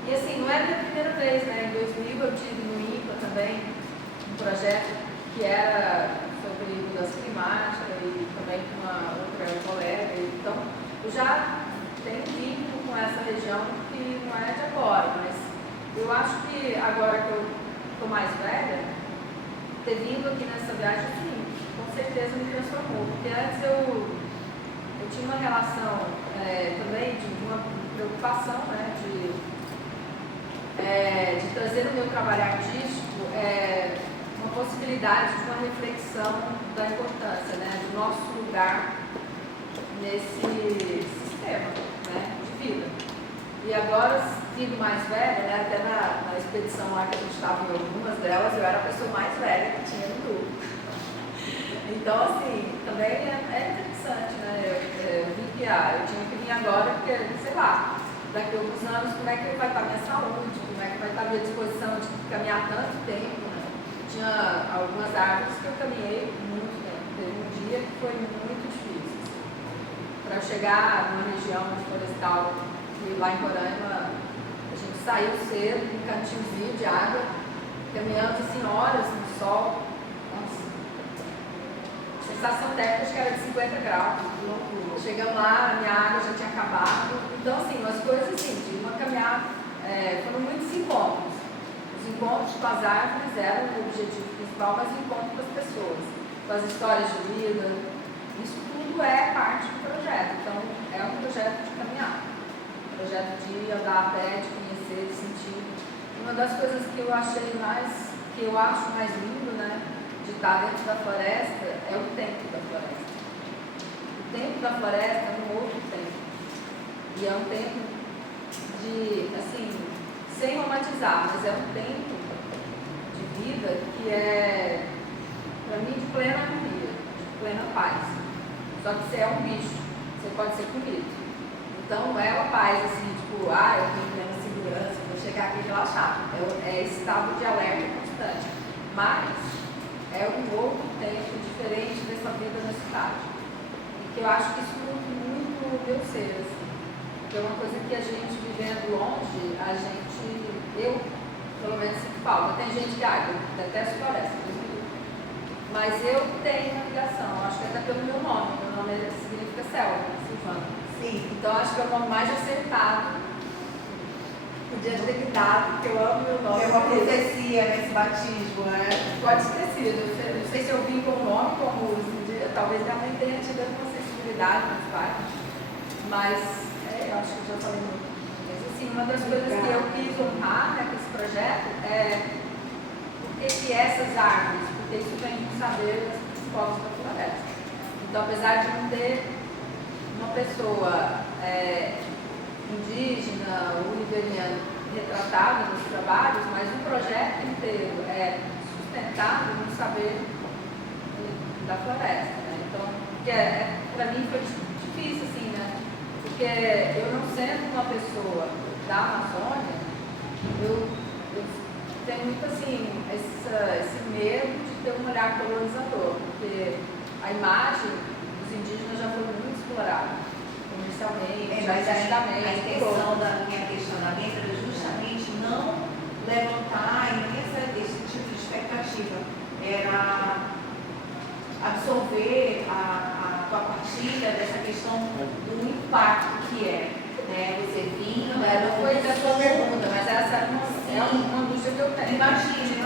E, assim, não é a minha primeira vez, né? Em 2000 eu tive no INPA também um projeto que era sobre mudança climática e também com uma outra colega. Então, eu já tenho vínculo com essa região que não é de agora, mas eu acho que agora que eu estou mais velha, ter vindo aqui nessa viagem, sim, com certeza me transformou. Porque antes eu tinha uma relação também de uma preocupação, né, de trazer no meu trabalho artístico uma possibilidade de uma reflexão da importância, né, do nosso lugar nesse sistema, né, de vida. E agora, sendo mais velha, né, até na expedição lá que a gente estava em algumas delas, eu era a pessoa mais velha que tinha no grupo. Então, assim, também é interessante, né, eu vi que eu tinha que vir agora, porque, sei lá, daqui a alguns anos, como é que vai estar a minha saúde, como é que vai estar a minha disposição de caminhar tanto tempo, né? Tinha algumas árvores que eu caminhei muito tempo. Teve um dia que foi muito difícil. Para chegar numa região florestal, e lá em Roraima, a gente saiu cedo, num cantinhozinho de água, caminhando assim horas no sol. Nossa, a sensação térmica acho que era de 50 graus. Chegamos lá, a minha água já tinha acabado. Então, assim, umas coisas assim, de uma caminhada, foram muitos encontros. Os encontros com as árvores eram o objetivo principal, mas o encontro com as pessoas, com as histórias de vida. Isso tudo é parte do projeto. Então, é um projeto de caminhar, um projeto de andar a pé, de conhecer, de sentir. Uma das coisas que eu acho mais lindo, né, de estar dentro da floresta, é o tempo da floresta. O tempo da floresta é um outro tempo. E é um tempo de, assim, sem romantizar, mas é um tempo de vida que é, para mim, de plena harmonia, de plena paz. Só que você é um bicho, você pode ser comido. Então não é uma paz assim, tipo, eu tenho plena segurança, vou chegar aqui e relaxar. É esse estado de alerta constante. Mas é um outro tempo diferente dessa vida na cidade. E que eu acho que isso muito, muito meu ser, assim. Porque é uma coisa que a gente vivendo longe, eu pelo menos sinto falta. Tem gente que eu detesto floresta, mas eu tenho uma ligação, acho que até pelo meu nome significa selva, Silvana. Sim. Então acho que é o nome mais acertado. Podia ter me dado, porque eu amo meu nome. É uma profecia nesse batismo, né? Pode ter sido. Não sei se eu vim com o nome, como talvez minha mãe tenha tido uma sensibilidade nos pais, mas eu acho que eu já falei muito. Mas assim, uma das coisas que eu quis honrar, né, com esse projeto é por que essas árvores, porque isso vem do saber dos povos da floresta. Então, apesar de não ter uma pessoa indígena ou riberiana retratada nos trabalhos, mas o projeto inteiro é sustentado no saber da floresta, né? Então, para mim foi difícil, assim, né? Porque eu não sendo uma pessoa da Amazônia, eu tenho muito, assim, esse medo de ter um olhar colonizador, porque a imagem dos indígenas já foi muito explorada. Comercialmente, mas a intenção da minha questionamento era justamente não levantar esse tipo de expectativa. Era absorver a tua partilha dessa questão do impacto que é, né? Você vindo, não foi da sua pergunta, mas essa é uma angústia que eu tenho. Imagina.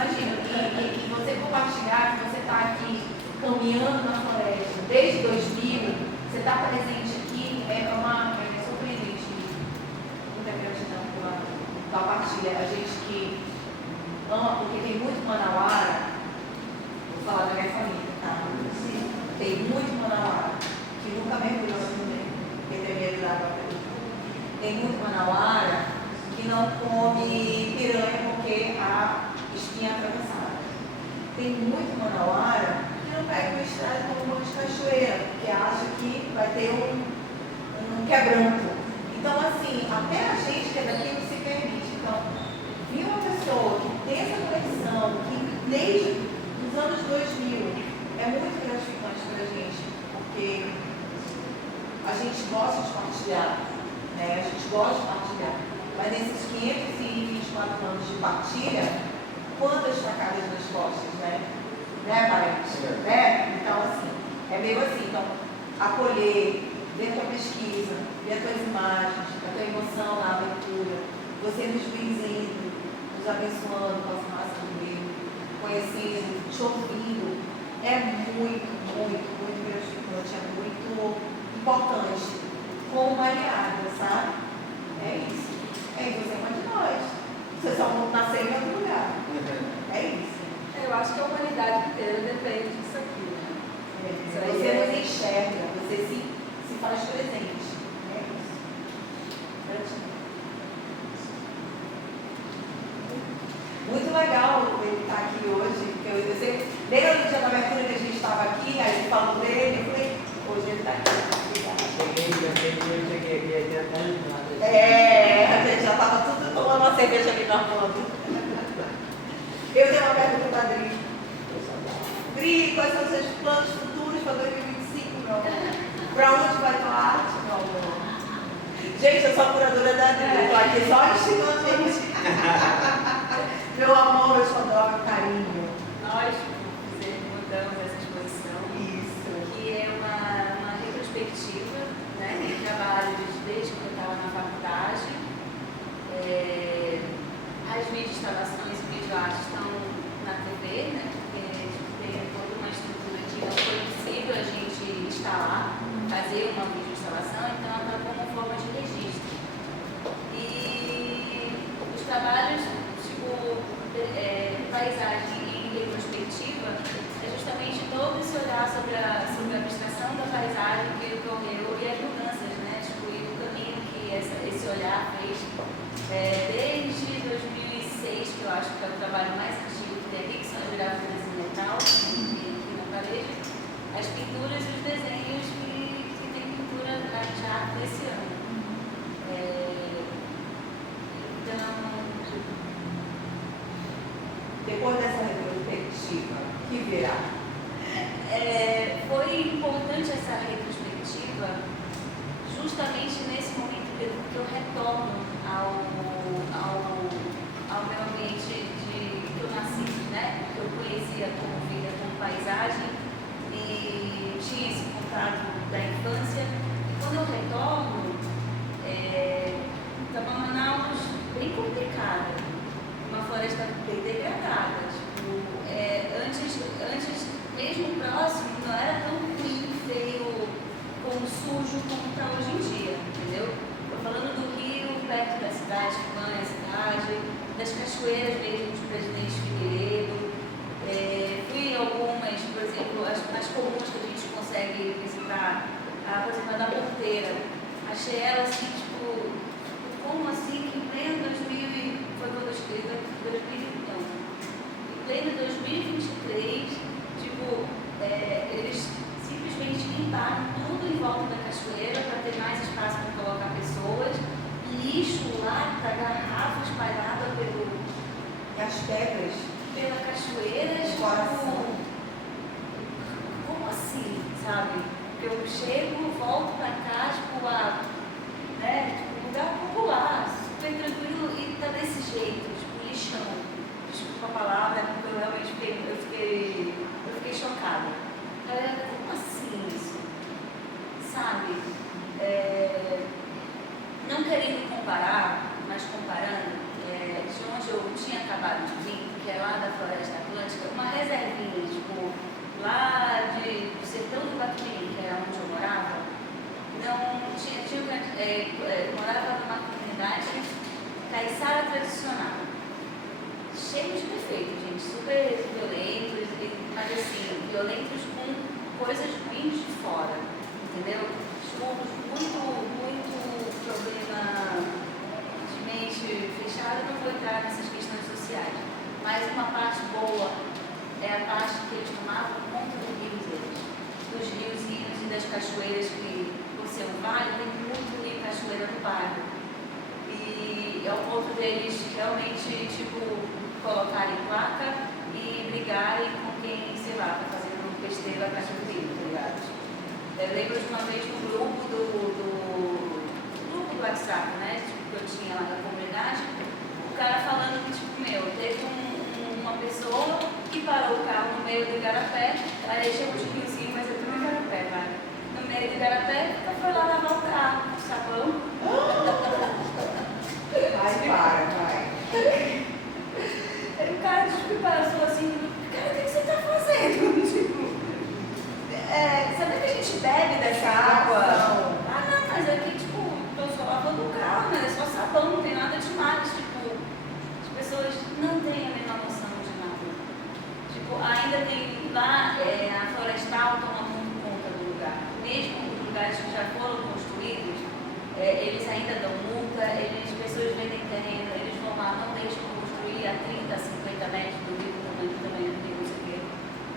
E você compartilhar que você está aqui caminhando na floresta desde 2000, você está presente aqui, é surpreendente. Muita gratidão pela partilha. A gente que ama, porque tem muito manauara, Tem muito manauara que não come piranha porque a espinha é atravessada. Tem muito manauara que não pega uma estrada como um monte de cachoeira, porque acha que vai ter um quebranto. Então, assim, até a gente que é daqui não se permite. Então, vir uma pessoa que tem essa conexão, que desde os anos 2000 é muito gratificante para a gente, porque a gente gosta de partilhar, né? A gente gosta de partilhar. Mas nesses 524 anos de partilha, quantas facadas nas costas, né? Né, parente? Né? Então, assim, é meio assim. Então, acolher, ver a tua pesquisa, ver as tuas imagens, a tua emoção na abertura, você nos benzindo, nos abençoando com a fumaça do meio, conhecendo, te ouvindo, é muito, muito, muito gratificante, é muito importante, como uma aliada, sabe? É isso. É, você é uma de nós. Você só não nasceu em outro lugar. É isso. Eu acho que a humanidade inteira depende disso aqui, né? Você nos enxerga, você se faz presente. É isso. Muito legal ele estar aqui hoje. Eu sei, desde o dia da abertura que a gente estava aqui, aí ele falou dele, eu falei, hoje ele está aqui. Cheguei aqui até a gente já estava tudo tomando uma cerveja ali na foto. Eu tenho uma pergunta para a Dri. Dri, quais são os seus planos futuros para 2025, meu amor? Para onde vai tua arte, meu amor? Gente, eu sou a curadora da Dri, eu estou aqui só instigando a gente. Meu amor, meu xodó, meu carinho. Nós mudamos essa exposição, que é uma retrospectiva, né, de trabalho desde que eu estava na faculdade. As videoinstalações e videoartes estão na TV, né, porque tem toda uma estrutura que não foi possível a gente instalar, fazer uma videoinstalação, então ela está como forma de registro. E os trabalhos, paisagem em retrospectiva, é justamente todo esse olhar sobre a abstração da paisagem que ocorreu e as mudanças, né? E o caminho que esse olhar fez desde 2006, que eu acho que é o trabalho mais antigo que tem aqui, que são as gráficas em metal, aqui na parede, as pinturas e os desenhos que tem pintura já desse ano. Então, depois dessa retrospectiva, que virá? Foi importante essa retrospectiva justamente nesse momento que eu retorno ao meu ambiente que eu nasci, né? Que eu conhecia como vida, como paisagem e tinha esse contato da infância. E quando eu retorno, estava Manaus bem complicada, uma floresta bem degradada. Antes mesmo próximo, não era tão ruim, feio, como sujo como está hoje em dia, entendeu? Estou falando do rio, perto da cidade, que banha a cidade, das cachoeiras mesmo de Presidente Figueiredo. Fui em algumas, por exemplo, as mais comuns que a gente consegue visitar, por exemplo, a da Porteira. Achei ela assim, tipo, como assim, que em pleno 2000, foi quando eu escrevi, em pleno 2023, tipo, eles simplesmente limparam tudo em volta da cachoeira para ter mais espaço para colocar pessoas, lixo lá, garrafa espalhada as pedras pela cachoeira, coração. Como assim, sabe? Eu chego, volto para cá, tipo, lugar popular, super tranquilo e tá desse jeito, tipo, lixão. Desculpa a palavra, porque eu realmente fiquei chocada. Como assim isso? Sabe? Não querendo comparar, mas comparando, de onde eu tinha acabado de vir, que é lá da Floresta Atlântica, uma reservinha, tipo, lá do sertão do Guatimirim, que era onde eu morava, eu morava numa comunidade caiçara tradicional, cheio de defeitos, gente, super violentos, mas assim, violentos com coisas ruins de fora, entendeu? Muito problema de mente fechada, não vou entrar nessas questões sociais. Mas uma parte boa é a parte que eles tomavam conta dos rios deles. Dos riozinhos e das cachoeiras que, por ser um vale, tem muito rio e cachoeira no bairro. E é o ponto deles realmente, colocarem placa e brigarem com quem, sei lá, tá fazendo besteira atrás do rio, tá ligado? Eu lembro de uma vez no grupo do WhatsApp, né? Que eu tinha lá na comunidade, o cara falando que, teve uma pessoa que parou o carro no meio do igarapé, aí chegou de riozinho, mas é tudo igarapé, vai. No meio do igarapé, foi lá lavar o carro, com sabão. Vai. O cara passou assim, cara, o que você está fazendo? Sabe que a gente bebe dessa água? Ah, não, mas aqui, tô só lavando o carro, mas é só sabão, não tem nada demais. As pessoas não têm a menor noção de nada. Ainda tem lá, a florestal toma muito conta do lugar. Mesmo os lugares que já foram construídos, eles ainda dão multa, as pessoas vendem terreno, eles vão lá, não deixam construir a 30, 50 metros do rio, também não tem, não sei o quê.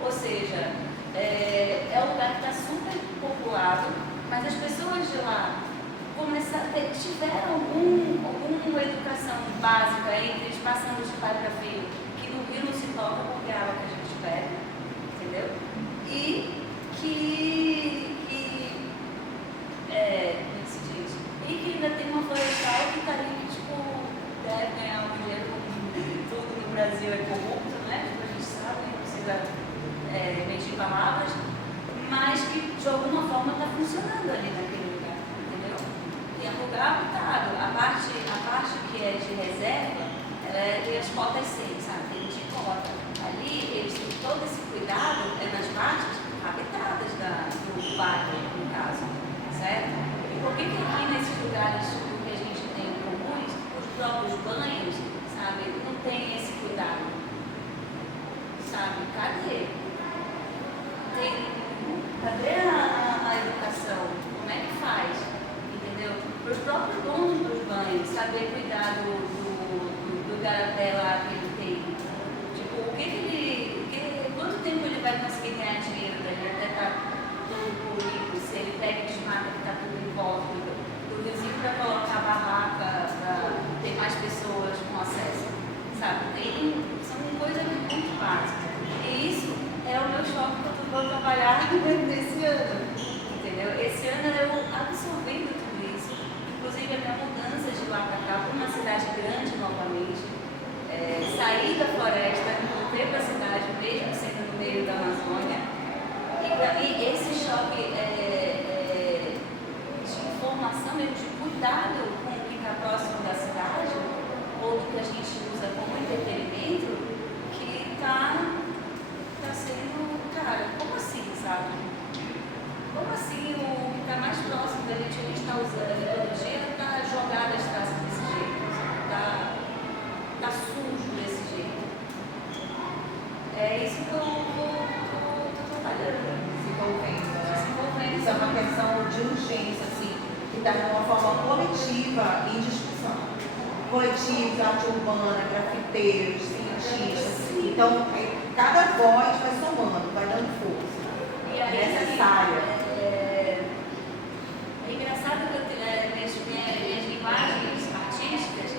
Ou seja, é um lugar que está super populado, mas as pessoas de lá tiveram alguma educação básica entre eles passando de pai para filho, que no rio não se toca porque é água que a gente bebe, entendeu? E que ainda tem uma florestal que está ali que deve ganhar um dinheiro, tudo no Brasil é corrupto, né? A gente sabe, não precisa mentir palavras, mas que de alguma forma está funcionando ali naquele lugar, entendeu? Tem um lugar habitado, a parte que é de reserva, tem as cotas 100, sabe? Tem de cota. Ali eles têm todo esse cuidado nas partes habitadas do bairro, no caso, certo? E por que aqui nesses lugares que a gente tem comuns, os próprios banhos, sabe, não tem esse cuidado? Sabe? Cadê? Cadê a educação? Como é que faz? Entendeu? Para os próprios donos dos banhos saber cuidar do garapé lá que ele tem. Quanto tempo ele vai conseguir ganhar dinheiro dele até estar todo poluído, se ele pega e desmata que está tudo em volta do vizinho para colocar barraca, para ter mais pessoas com acesso, sabe? São coisas muito básicas. E isso é o meu choque que eu vou trabalhar nesse ano, entendeu? Esse ano eu absorvendo tudo isso, inclusive a minha mudança de lá para cá para uma cidade grande novamente, sair da floresta, voltei para a cidade, mesmo sendo no meio da Amazônia, e para mim esse choque de informação, mesmo de cuidado com o que está próximo da cidade, ou do que a gente usa como entretenimento, que está sendo, cara, como assim, sabe? Como assim o que está mais próximo da gente, a gente está usando ali todo dia, está jogado as traças desse jeito, está sujo desse jeito. É isso que eu estou trabalhando. Se envolvendo. Isso é uma questão de urgência, assim, que está de uma forma coletiva em discussão. Coletivos, arte urbana, grafiteiros, cientistas. Então, cada voz vai somando, vai dando força. E aí, necessária. É engraçado que minhas linguagens artísticas,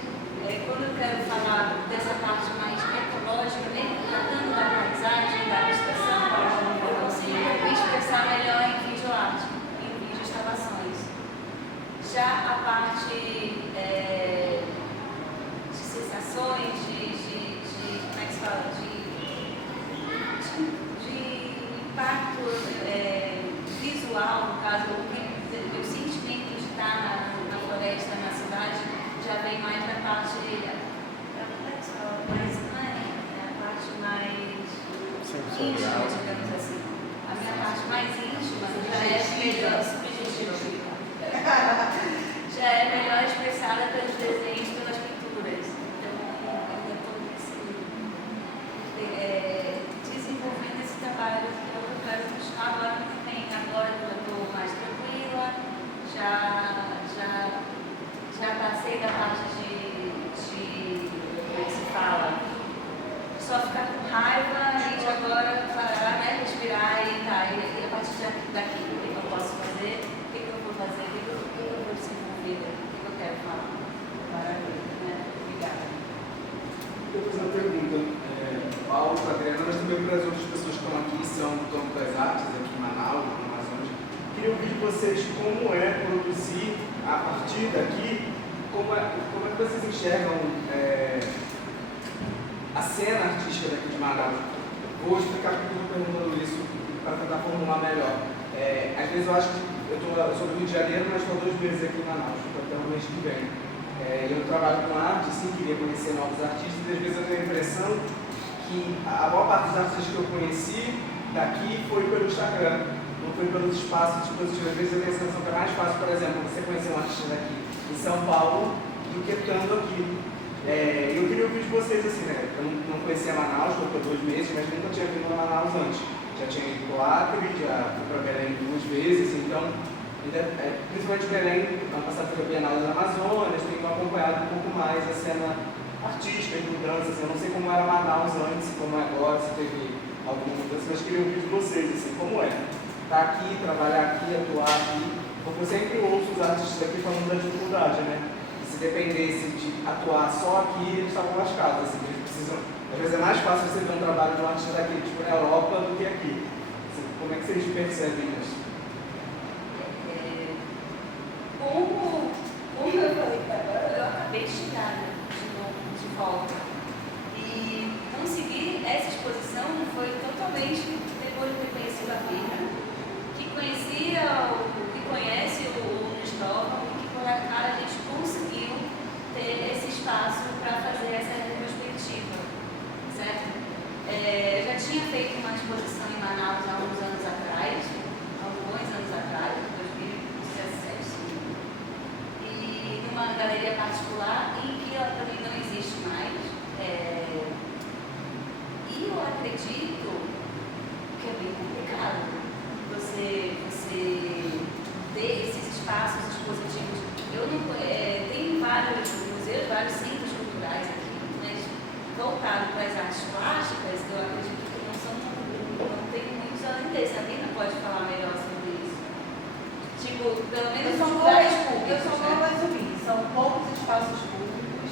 quando eu quero falar dessa parte mais ecológica, mesmo tratando da paisagem, da abstração, eu consigo me expressar melhor em videoarte, em videoinstalações. Já a parte de sensações, como é que se fala? De impacto visual, no caso, o sentimento de estar na floresta, na cidade, já vem mais da parte íntima, digamos assim. A minha parte mais íntima já é melhor subjetiva. Já é melhor expressada pelos desenhos, pelas pinturas. Então, eu estou desenvolvendo esse trabalho que eu quero continuar agora também. Agora eu estou mais tranquila, já também para as outras pessoas que estão aqui, são do campo das artes, aqui em Manaus, no Amazonas. Queria ouvir de vocês como é produzir a partir daqui, como é que vocês enxergam a cena artística daqui de Manaus. Vou explicar porque eu estou perguntando isso para tentar formular melhor. Às vezes eu acho que eu sou do Rio de Janeiro, mas estou 2 meses aqui em Manaus, até o mês que vem. Eu trabalho com arte, sim, queria conhecer novos artistas, e às vezes eu tenho a impressão que a maior parte dos artistas que eu conheci daqui foi pelo Instagram, não foi pelos espaços dispositivos. Às vezes eu tenho a sensação que é mais fácil, por exemplo, você conhecer um artista daqui em São Paulo do que estando aqui. Eu queria ouvir de vocês assim, né? Eu não conhecia Manaus, estou por 2 meses, mas nunca tinha vindo a Manaus antes. Já tinha ido para o Acre, já fui para Belém 2 vezes, então, principalmente Belém, ano passado foi a Bienal das Amazonas, tenho acompanhado um pouco mais a cena artística, de mudanças. Eu não sei como era Manaus antes, como é agora, se teve alguma mudança, mas queria ouvir de vocês, assim, como é estar aqui, trabalhar aqui, atuar aqui, porque eu sempre ouço os artistas aqui falando da dificuldade, né? Se dependesse de atuar só aqui, eles estavam lascados, assim, eles precisam, às vezes é mais fácil você ver um trabalho de um artista daqui, tipo, na Europa, do que aqui. Como é que vocês percebem isso? Como eu falei agora, eu acabei de chegar, né, de volta. E conseguir essa exposição foi totalmente depois de ter conhecido a Bíblia, que conhece o Cristóvão, e que por acaso a gente conseguiu ter esse espaço para fazer essa retrospectiva, certo? Já tinha feito uma exposição em Manaus há alguns anos atrás, uma galeria particular em que ela também não existe mais. E eu acredito que é bem complicado você ter esses espaços expositivos. Tem vários museus, vários centros culturais aqui, mas voltado para as artes plásticas, eu acredito que não tem muitos além desse. A Lina pode falar melhor sobre isso. Tipo, pelo menos os lugares públicos. Eu só vou resumir. São poucos espaços públicos.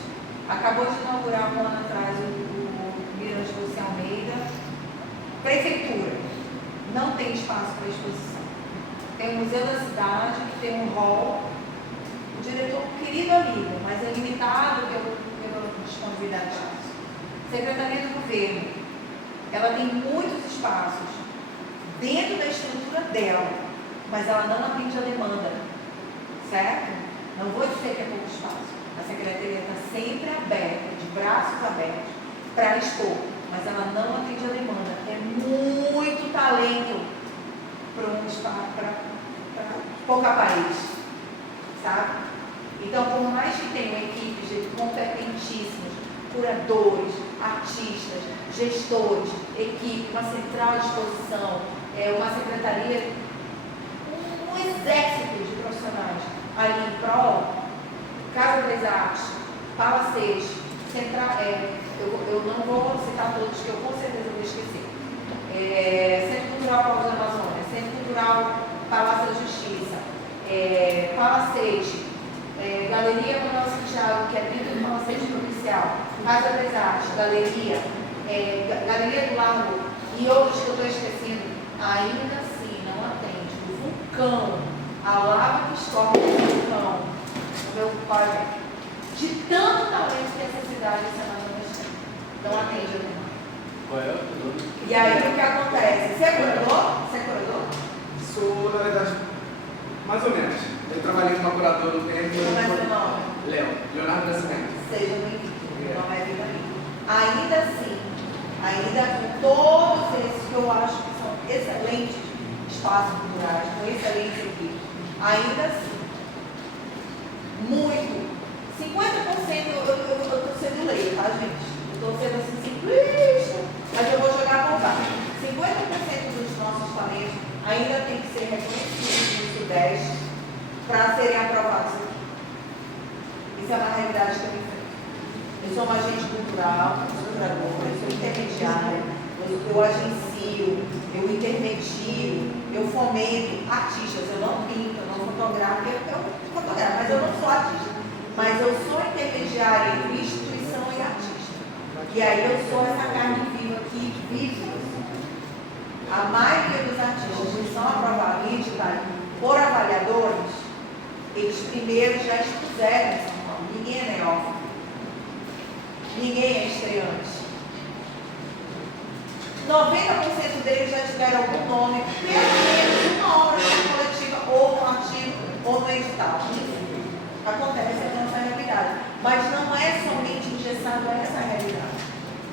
Acabou de inaugurar um ano atrás o Mirante Lúcia Almeida. Prefeitura. Não tem espaço para exposição. Tem o Museu da Cidade, que tem um hall. O diretor, querido amigo, mas é limitado pela disponibilidade de espaço. Secretaria do Governo. Ela tem muitos espaços dentro da estrutura dela, mas ela não atende a demanda. Certo? Não vou dizer que é pouco espaço. A secretaria está sempre aberta, de braços abertos, para expor, mas ela não atende a demanda. É muito talento para pouca país, sabe? Então, por mais que tenham equipes de competentíssimos, curadores, artistas, gestores, equipe, uma central de exposição, uma secretaria, um exército de profissionais ali em prol, Casa das Artes, Palacete, Central, eu não vou citar todos, que eu com certeza vou esquecer. Centro Cultural Paulo da Amazônia, Centro Cultural Palácio da Justiça, Palacete, Galeria Manuel Santiago, que é dentro do Palacete Provincial, Casa das Artes, Galeria, Galeria do Largo e outros que eu estou esquecendo, ainda assim não atende. O vulcão, a lava que escorre do vulcão, o meu pai, de tanto talento que essa cidade, essa Amazonas tem, não atende a demanda. Qual é o nome? E aí o que acontece? Você é curador? Você é curador? Sou, na verdade, mais ou menos. Eu trabalhei como curador no tempo. Como é seu nome? Leonardo Nascimento. Seja bem-vindo. Meu nome é Vitorino. Ainda assim, ainda com todos esses que eu acho que são excelentes espaços culturais, com excelentes equipes, ainda assim, muito, 50% eu estou sendo leiga, tá, gente? Eu estou sendo assim simplista, mas eu vou jogar a vontade. 50% dos nossos talentos ainda tem que ser reconhecidos no Sudeste para serem aprovados aqui. Isso é uma realidade que eu enfrento. Eu sou uma agente cultural, eu sou curadora, eu sou intermediária, eu agencio, eu intermedio, eu fomento artistas. Eu não pinto, eu não fotografo, eu fotografo, mas eu não sou artista. Mas eu sou intermediária entre instituição e artista. E aí eu sou essa carne viva que vive a maioria dos artistas que são aprovados em editais por avaliadores, eles primeiro já expuseram em São Paulo. Ninguém é neófito. Ninguém é estreante. 90% deles já tiveram algum nome, pelo menos uma obra coletiva, ou no artigo, ou no edital. Acontece, essa é a nossa realidade. Mas não é somente engessado a essa realidade.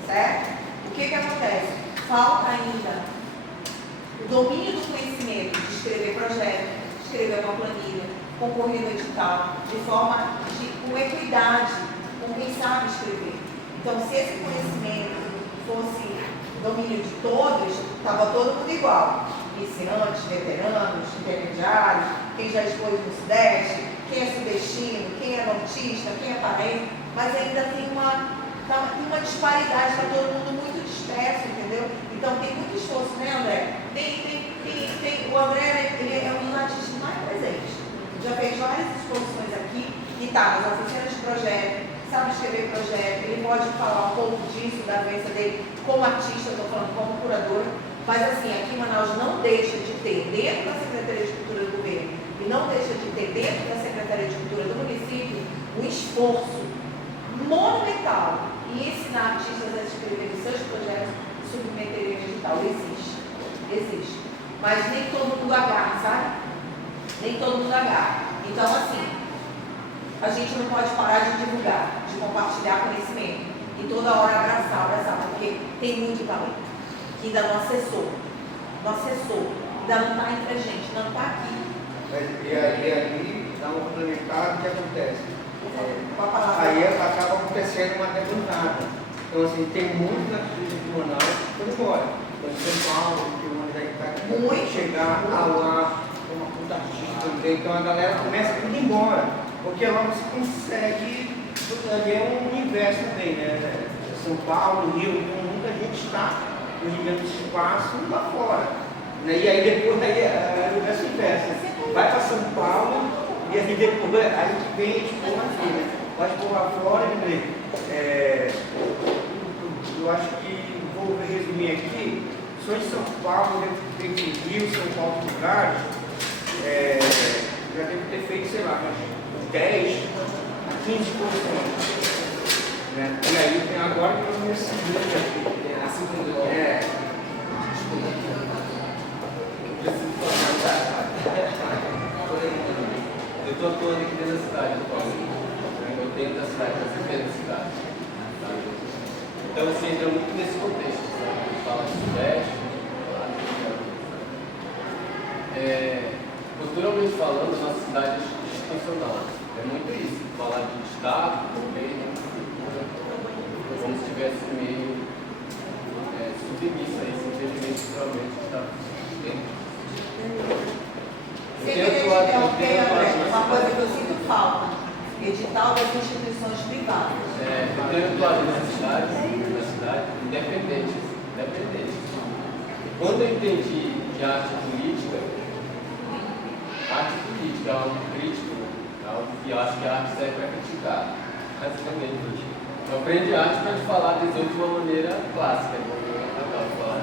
Certo? O que acontece? Falta ainda o domínio do conhecimento de escrever projeto, escrever uma planilha, concorrer no edital, de forma com equidade, com quem sabe escrever. Então, se esse conhecimento fosse domínio de todos, estava todo mundo igual. Iniciantes, veteranos, intermediários, quem já expôs no Sudeste, quem é sudestino, quem é nortista, quem é paraense, mas ainda tem uma disparidade, está todo mundo muito disperso, entendeu? Então tem muito esforço, né, André? O André, ele é um dos artistas mais presentes. Já fez várias exposições aqui e está nas oficinas de projeto, sabe escrever projeto, ele pode falar um pouco disso, da vivência dele como artista, estou falando como curador, mas assim, aqui em Manaus não deixa de ter dentro da Secretaria de Cultura do Governo e não deixa de ter dentro da Secretaria de Cultura do município um esforço monumental em ensinar artistas a escreverem seus projetos e submeterem ao edital. Existe. Mas nem todo mundo agarra, sabe? Nem todo mundo agarra. Então, assim, a gente não pode parar de divulgar, de compartilhar conhecimento e toda hora abraçar, porque tem muito talento que ainda não acessou, ainda não está entre a gente, não está aqui. E aí, dá uma complementar, o que acontece? Aí acaba acontecendo uma debandada. Então, assim, tem muitos artistas de Manaus que foram embora. Então, São Paulo, que o Manaus está aqui, muito chegar a lá, uma puta artista também. Então, a galera começa a ir embora. Porque lá você consegue, ali é um universo também, né? São Paulo, Rio, então muita gente está nos mesmos espaços lá fora. Né? E aí depois aí, o universo inverso. Vai para São Paulo e aí depois a gente vem expor aqui, né? Vai expor lá fora e eu acho que vou resumir aqui, só em São Paulo, dentro de Rio, São Paulo, lugares, já devo ter feito, sei lá, 10, 15 posições. Né? E aí tem agora que eu nesse grupo aqui. Assim como eu estou atuando aqui dentro da cidade, eu tenho da cidade, eu dentro da cidade. Então, assim, entra muito nesse contexto. A gente fala de Sudeste, culturalmente falando, a nossa cidade é institucional. É muito isso, falar de Estado, governo, cultura, como se estivesse meio submissa a isso, infelizmente, culturalmente, está dentro. Uma coisa que eu sinto falta, edital das instituições privadas. Eu tenho atuado na cidade, independente. Quando eu entendi que a arte política é algo crítico, algo que eu acho que a arte serve para criticar, basicamente. Eu aprendi arte para te falar das outras de uma maneira clássica, de uma maneira legal de falar.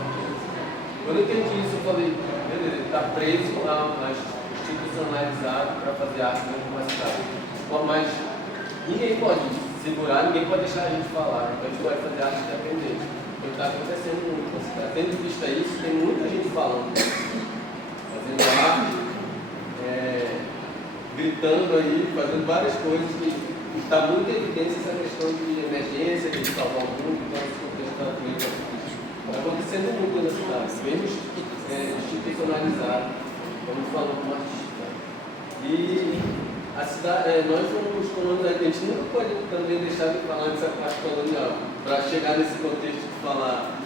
Quando eu entendi isso, eu falei, beleza, ele está preso institucionalizado para fazer arte dentro de uma cidade. Mas ninguém pode segurar, ninguém pode deixar a gente falar, então a gente vai fazer arte independente. O que está acontecendo muito na cidade. Tendo visto isso, tem muita gente falando, fazendo arte, gritando aí, fazendo várias coisas que está muito em evidência essa questão de emergência, de salvar o mundo, então esse contexto da política. Está acontecendo muito na cidade, mesmo institucionalizado, como falou como artista. E a cidade, nós somos colonizados, a gente nunca pode também deixar de falar dessa parte colonial, para chegar nesse contexto de falar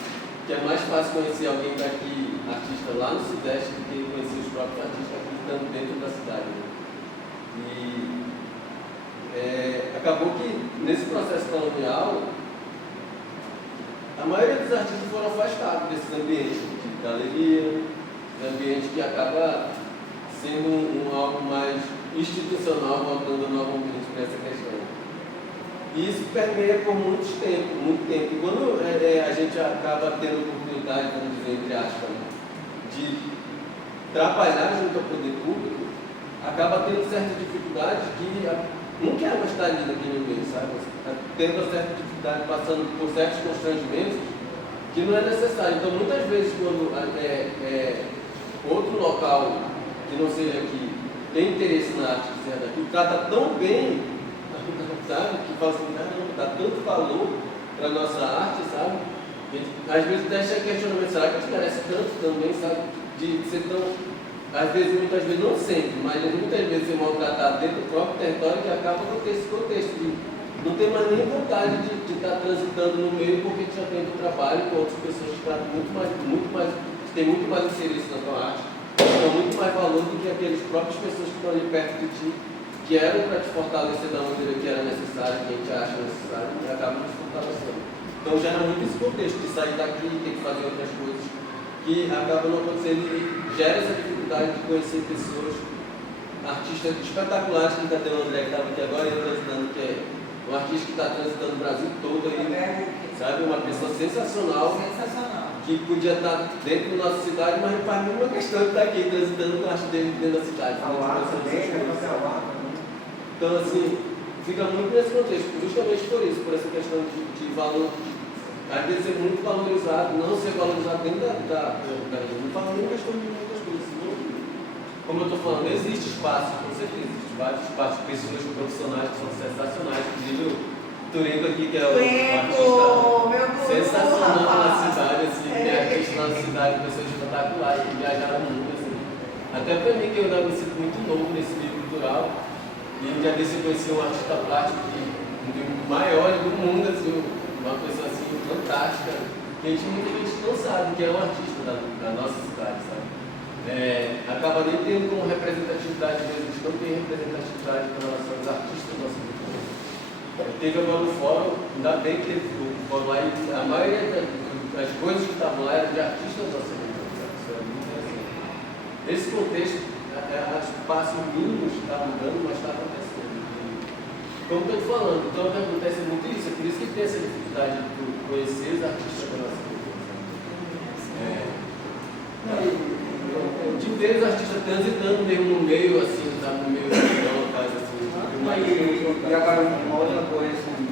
que é mais fácil conhecer alguém daqui, artista lá no Sudeste, do que conhecer os próprios artistas aqui estando dentro da cidade. E acabou que nesse processo colonial, a maioria dos artistas foram afastados desses ambientes de galeria, de ambiente que acaba sendo algo mais institucional, voltando novamente para essa questão. E isso permeia por muito tempo. E quando a gente acaba tendo oportunidade, vamos dizer, entre aspas, de trabalhar junto ao poder público, acaba tendo certa dificuldade de não quer mais estar ali naquele meio, sabe? Tendo certa dificuldade, passando por certos constrangimentos que não é necessário. Então, muitas vezes, quando outro local que não seja aqui tem interesse na arte que seja daqui, trata tão bem, sabe? Que fala assim, caramba, dá tanto valor para a nossa arte, sabe? Às vezes deixa questionamento, será que a gente merece tanto também, sabe? De ser tão, às vezes, muitas vezes, não sempre, mas muitas vezes ser maltratado dentro do próprio território, que acaba com esse contexto de não ter mais nem vontade de estar transitando no meio, porque já tem o trabalho com outras pessoas que têm muito mais interesse na tua arte, dão muito mais valor do que aquelas próprias pessoas que estão ali perto de ti, que eram para te fortalecer da maneira que era necessário, que a gente acha necessário, e acabam te fortalecendo. Então gera muito esse contexto de sair daqui e ter que fazer outras coisas que acabam não acontecendo e gera essa dificuldade de conhecer pessoas, artistas espetaculares, que até o André que estava aqui agora, transitando, que é um artista que está transitando o Brasil todo aí, sabe? Uma pessoa sensacional, que podia estar dentro da nossa cidade, mas não faz nenhuma questão de estar aqui transitando o arte dele dentro da cidade. Então, assim, fica muito nesse contexto, justamente por isso, por essa questão de valor, às vezes ser muito valorizado, não ser valorizado dentro da não falo nem questão de muitas coisas. Como eu estou falando, existe espaço, com certeza, existe vários espaços, pessoas profissionais que são sensacionais, inclusive o Turengo aqui, que é um artista sensacional na cidade, assim, que é artista na cidade, pessoas espetaculares, que viajaram muito, assim. Até para mim, que eu ainda me sinto muito novo nesse meio cultural, e um dia desse eu conheci um artista plástico, um dos maiores do mundo, assim, uma pessoa assim, fantástica, que a gente muita gente não sabe que é um artista da nossa cidade, sabe? Acaba nem tendo como representatividade mesmo, a gente não tem representatividade com relação aos artistas da nossa cultura. Teve agora no fórum, ainda bem que teve o fórum lá, e a maioria das coisas que estavam lá eram de artistas da nossa cultura, sabe? Isso é muito interessante. Nesse contexto, os passos mínimos estavam mudando, mas está acontecendo. Como eu estou te falando, então o que acontece é muito isso, é por isso que tem essa dificuldade de conhecer os artistas da nossa cultura. De ver os artistas transitando mesmo no meio, assim, tá? No meio de locais, assim. E agora, uma outra coisa, assim,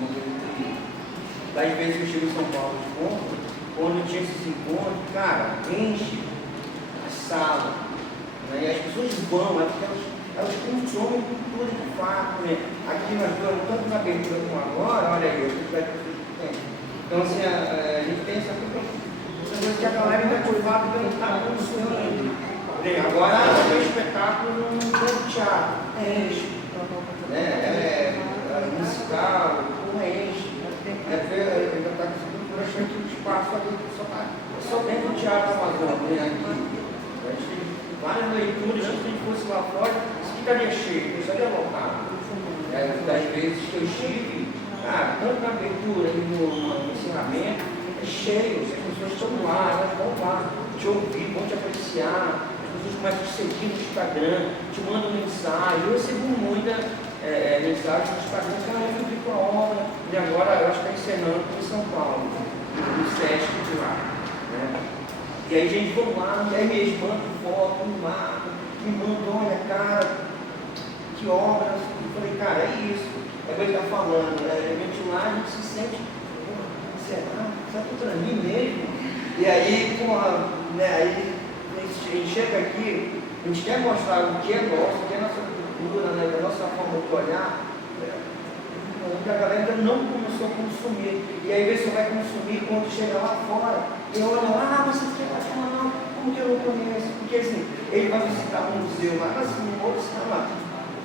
das vezes que eu chego em São Paulo de compra, quando tinha esses encontros, cara, enche a sala, né? E as pessoas vão, elas consomem cultura de fato, né? Aqui nós estamos tanto na abertura como agora, olha aí, eu quantidade de pessoas que tem. Então, assim, a gente tem essa coisa que a galera ainda por fato não está consumando. Agora, o espetáculo não tem teatro, enche, né? Musical, não enche. Ainda está conseguindo bastante espaço ali, só dentro do Teatro Amazônia, né? Aqui. A gente tem várias leituras, antes que a gente fosse lá fora, isso ficaria cheio, isso estaria lotado. Das vezes que eu estive, tanto na abertura e no ensinamento, é cheio, as pessoas estão lá, elas vão lá te ouvir, vão te apreciar, as pessoas começam a te seguir no Instagram, te mandam mensagem. Eu recebo muita mensagem no Instagram, cara, eu vi com a obra, e agora eu acho que está encenando em São Paulo, no Sesc de lá. Né? E aí, gente, vamos lá, e aí eles mandam foto, me mandam, olha, cara, que obra. Eu falei, cara, é isso. É o que ele está falando, né? Realmente lá a gente se sente, será tudo para mim mesmo? E aí, né, aí a gente chega aqui, a gente quer mostrar o que é nosso, o que é nossa cultura, né, a nossa forma de olhar, que a galera ainda não começou a consumir. E aí você vai consumir quando chega lá fora, e olha, mas você quer lá, não, como que eu não conheço? Porque assim, ele vai visitar um museu lá, mas assim, um outro cinema.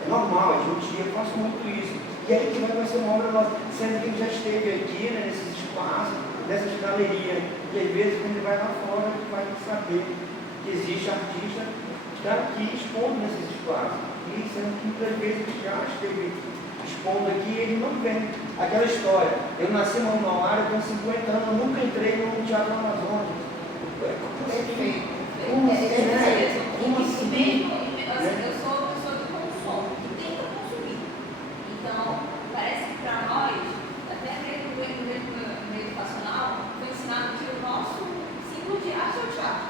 É normal, eu faço muito isso. E aí que vai ser uma obra nossa, sendo que ele já esteve aqui, né, nesses espaços, nessas galerias. E às vezes quando ele vai lá fora, ele vai saber que existe artista que está aqui expondo nesses espaços. E sendo que muitas vezes ele já esteve expondo aqui e ele não vem. Aquela história, eu nasci em Mauá, eu tenho 50 anos, eu nunca entrei no Teatro Amazonas. Perfeito. Como assim? Eu sou uma pessoa que consome, que tenta consumir. Então, parece que para nós, até mesmo no meio educacional, foi ensinado que o nosso símbolo de arte é o teatro.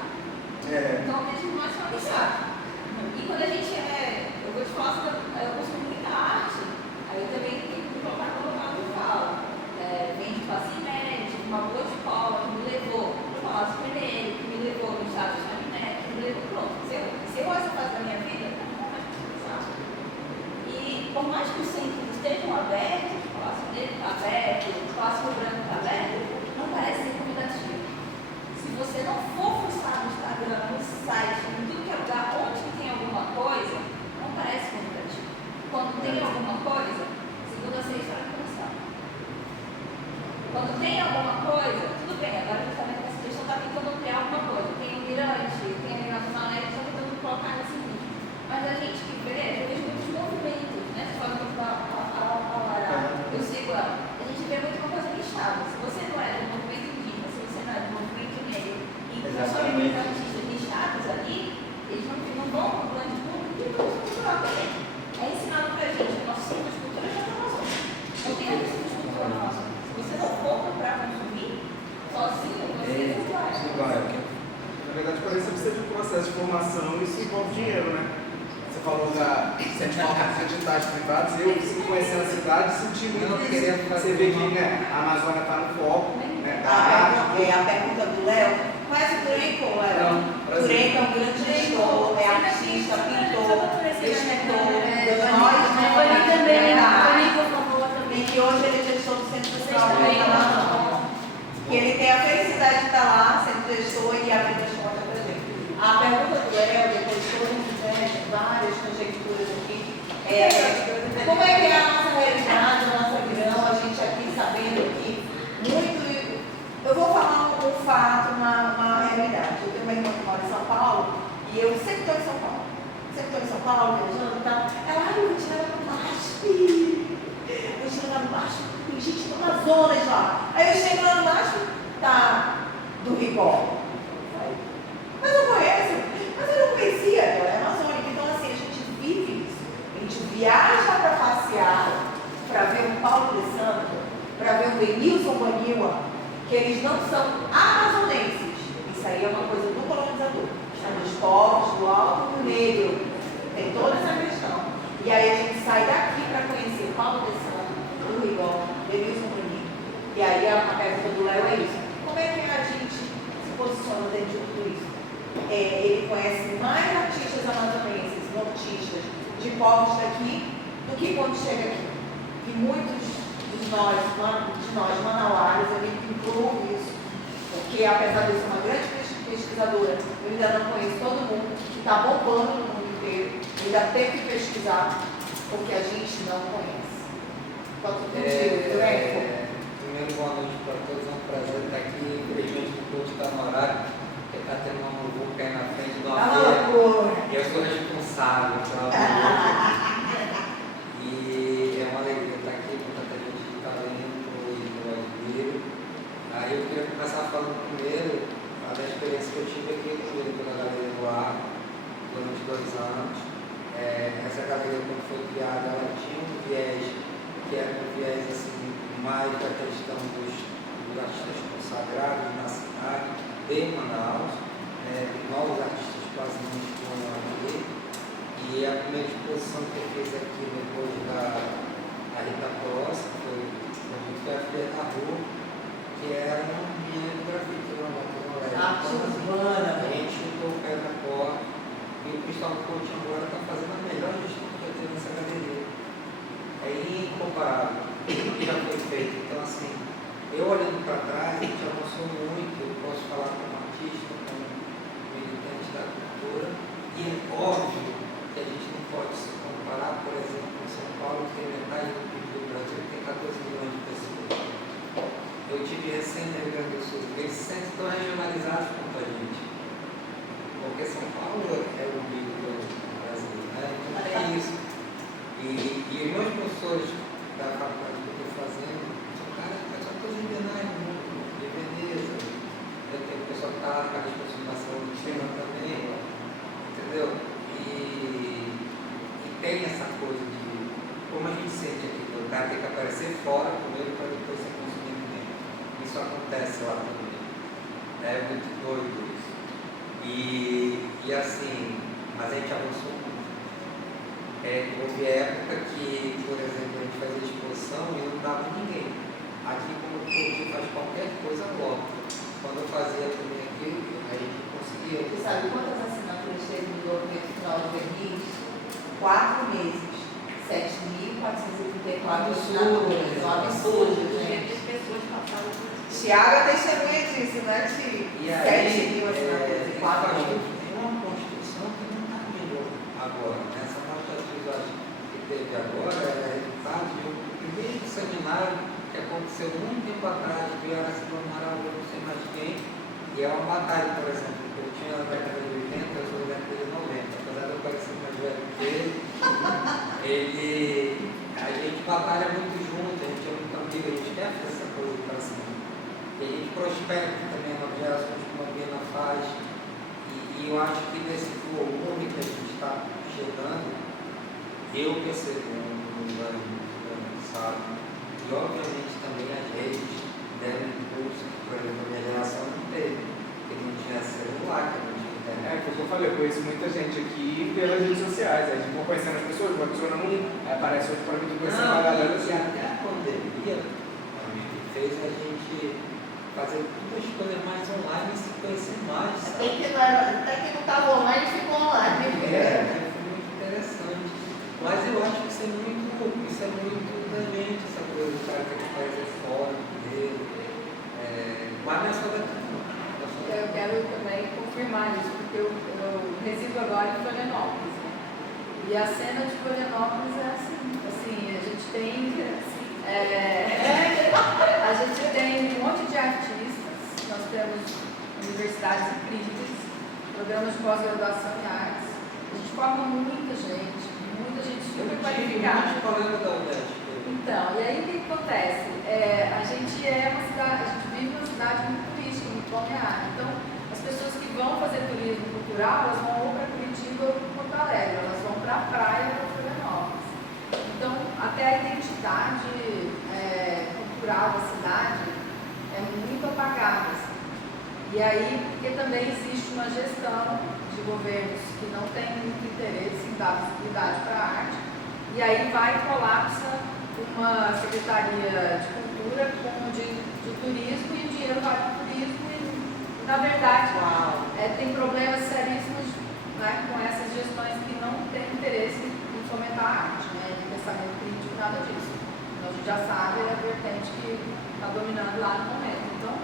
Então o objetivo máximo é deixar. E quando a gente eu vou te falar sobre, eu consumo muita arte, aí eu também tenho que me colocar no lugar que eu falo. Vem de classe média, de uma boa escola, que me levou para o Palácio Vermelho, que me levou no estado de Chaminé, que me levou pronto. Se eu essa fase da minha vida, não vou mais precisar. E por mais que os centros estejam abertos, o Palácio Negro está aberto, o Palácio Branco está aberto, não parece ser convidativo. Se você não for fuçar no Instagram, no site, em tudo que é lugar onde tem alguma coisa, não parece convidativo. Quando tem alguma coisa, segunda, sexta, hora de começar. Quando tem alguma coisa, tudo bem, agora justamente essa questão está tentando criar alguma coisa. Tem o Mirante, tem a Nacional, né? Estão tentando colocar nesse nível. Mas a gente que vê, eu vejo muitos movimentos, né? Você fala muito eu sigo lá. A gente vê muito uma coisa lixada. Se você não é do movimento indígena, se você não é do movimento negro, e consome muitos artistas lixados ali, eles não vão para o grande público e vão cultural também. É ensinado pra gente, o nosso centro de cultura já está na Amazônia. Não tem outro centro de cultura na Amazônia. Se você não for para consumir, sozinho, você não vai. Na verdade, parece que precisa de um processo de formação e isso envolve dinheiro, né? Você falou da central de editais privados, eu conhecendo a cidade senti muito isso. Você vê que né, a Amazônia está no foco. Né, A pergunta do Léo, conhece o Turenco, Léo? Turenco é um grande gestor, é artista, pintor, escritor, e que hoje ele é gestor do Centro Cultural da Amazônia. Que ele tem a felicidade de estar lá, sendo gestor e abrindo as portas para a gente. A pergunta do Léo, depois de todo mundo, várias conjecturas aqui, como é que é a nossa realidade, a nossa visão, a gente aqui sabendo que muito. Eu vou falar um fato, uma realidade. Eu tenho uma irmã que mora em São Paulo e eu sempre estou em São Paulo. Sempre estou em São Paulo, viajando e tal. Ela, eu vou tirar no MASP. Vou tirar no MASP, tem gente do Amazonas lá. Aí eu chego lá no MASP, tá do Rigol. Mas eu conheço, mas eu não conhecia a Amazônica. Então, assim, a gente vive isso. A gente viaja para passear, para ver um Paulo de Santo, para ver um Denilson Baniwa, que eles não são amazonenses. Isso aí é uma coisa do colonizador. São dos povos do Alto do Negro. Tem toda essa questão. E aí a gente sai daqui para conhecer Paulo de Santo, do Rigol, Denilson Baniwa. E aí a pergunta do Léo é isso. Como é que a gente se posiciona dentro de tudo isso? Ele conhece mais artistas amazonenses, nortistas, de povos daqui, do que quando chega aqui. E muitos de nós manauaras, eu incluo isso, porque apesar de ser uma grande pesquisadora, eu ainda não conheço todo mundo, que está bombando no mundo inteiro, ainda tem que pesquisar, porque a gente não conhece. Pode contigo, primeiro, boa noite para todos, é um prazer estar aqui, infelizmente o curso está no horário. Está tendo uma muvuca aí na frente do avião. E eu sou responsável pela muvuca. E é uma alegria estar aqui com tanta gente de talento e do admiro. Aí eu queria começar falando primeiro da experiência que eu tive aqui pela Galeria do Ar, durante 2 anos. Essa galeria, quando foi criada, ela tinha um viés que era um viés assim, mais da questão dos artistas consagrados na cidade de Manaus, novos artistas quase não estão aqui. E a primeira exposição que eu fiz aqui depois da Rita Cross foi a Filha da Rua, que era uma minha grafite, arte urbana. A gente chutou o pé na porta e o Cristóvão Coutinho agora está fazendo a melhor gestão que eu tenho nessa galeria. É incomparável o que já foi feito. Então, assim, eu olhando para trás, a gente avançou muito. Eu posso falar como artista, como militante da cultura, e é óbvio que a gente não pode se comparar, por exemplo, com São Paulo, que tem metade do PIB do Brasil, que tem 14 milhões de pessoas. Eu tive recém no Rio Grande do Sul, eles se sentem tão regionalizados quanto a gente, porque São Paulo é o Rio do Brasil, né? Então é isso. E os meus professores da faculdade que eu estou fazendo são caras que são todos indígenas no mundo, de Veneza. Eu tenho o pessoal que está lá na Casa de Consumação de China também, entendeu? E tem essa coisa de como a gente sente aqui, o cara tem que aparecer fora primeiro para depois ser consumido dentro. Isso acontece lá também. É muito doido isso. E assim, mas a gente avançou muito. Houve época que, por exemplo, a gente fazia exposição e não dava ninguém. Aqui, como o povo faz qualquer coisa, logo. Quando eu fazia também aqui, a gente conseguia. Você sabe quantas assinaturas teve no documento final do verniz? 4 meses. 7.434 assinaturas. É um absurdo, gente. Tiago é testemunha disso, né, Ti? E aí, 7.000 assinaturas em 4 meses. uma Constituição que não está melhor agora. Essa nota que teve agora é resultado de um primeiro seminário que aconteceu muito tempo atrás, que era se Amaral, eu não sei mais quem, e é uma batalha, por exemplo, eu tinha na década de 80, eu sou da década de 90, apesar de eu parecer mais velho que ele, a gente batalha muito junto, a gente é muito amigo, a gente quer fazer essa coisa para cima. E a gente prospera também nas gerações como a Biana faz, e eu acho que nesse volume que a gente está chegando, eu percebo um grande sabe. E obviamente também as redes deram impulso, por exemplo, a minha geração não teve, porque não tinha celular, que não tinha internet. Como eu falei, eu conheço muita gente aqui pelas redes sociais, a gente vai conhecendo as pessoas, uma pessoa não aparece hoje para mim, tu conhecendo uma galera E assim. até a pandemia, amigo, fez a gente fazer todas as coisas mais online e se conhecer mais, sabe? Até que não estava online, ficou online. Foi muito interessante. Mas eu acho que isso é muito da gente, essa coisa do cara que faz fora dele. Mas não é só daqui, não. Eu quero também confirmar isso, porque eu resido agora em Florianópolis, né? E a cena de Florianópolis é assim, a gente tem um monte de artistas, nós temos universidades incríveis, programas de pós-graduação em artes, a gente forma muita gente super qualificada. Então, e aí o que acontece? A gente vive uma cidade muito turística, muito balneária. Então, as pessoas que vão fazer turismo cultural, elas vão ou para Curitiba ou para Porto Alegre, elas vão para a praia ou para Florianópolis. Então, até a identidade cultural da cidade é muito apagada. Assim. E aí, porque também existe uma gestão de governos que não tem muito interesse em dar visibilidade para a arte, e aí vai e colapsa uma secretaria de cultura com de turismo e o dinheiro vai para o turismo e, na verdade, tem problemas seríssimos, né, com essas gestões que não têm interesse em fomentar a arte, né, de pensamento crítico, nada disso. Então, a gente já sabe a vertente que está dominando lá no momento. Então,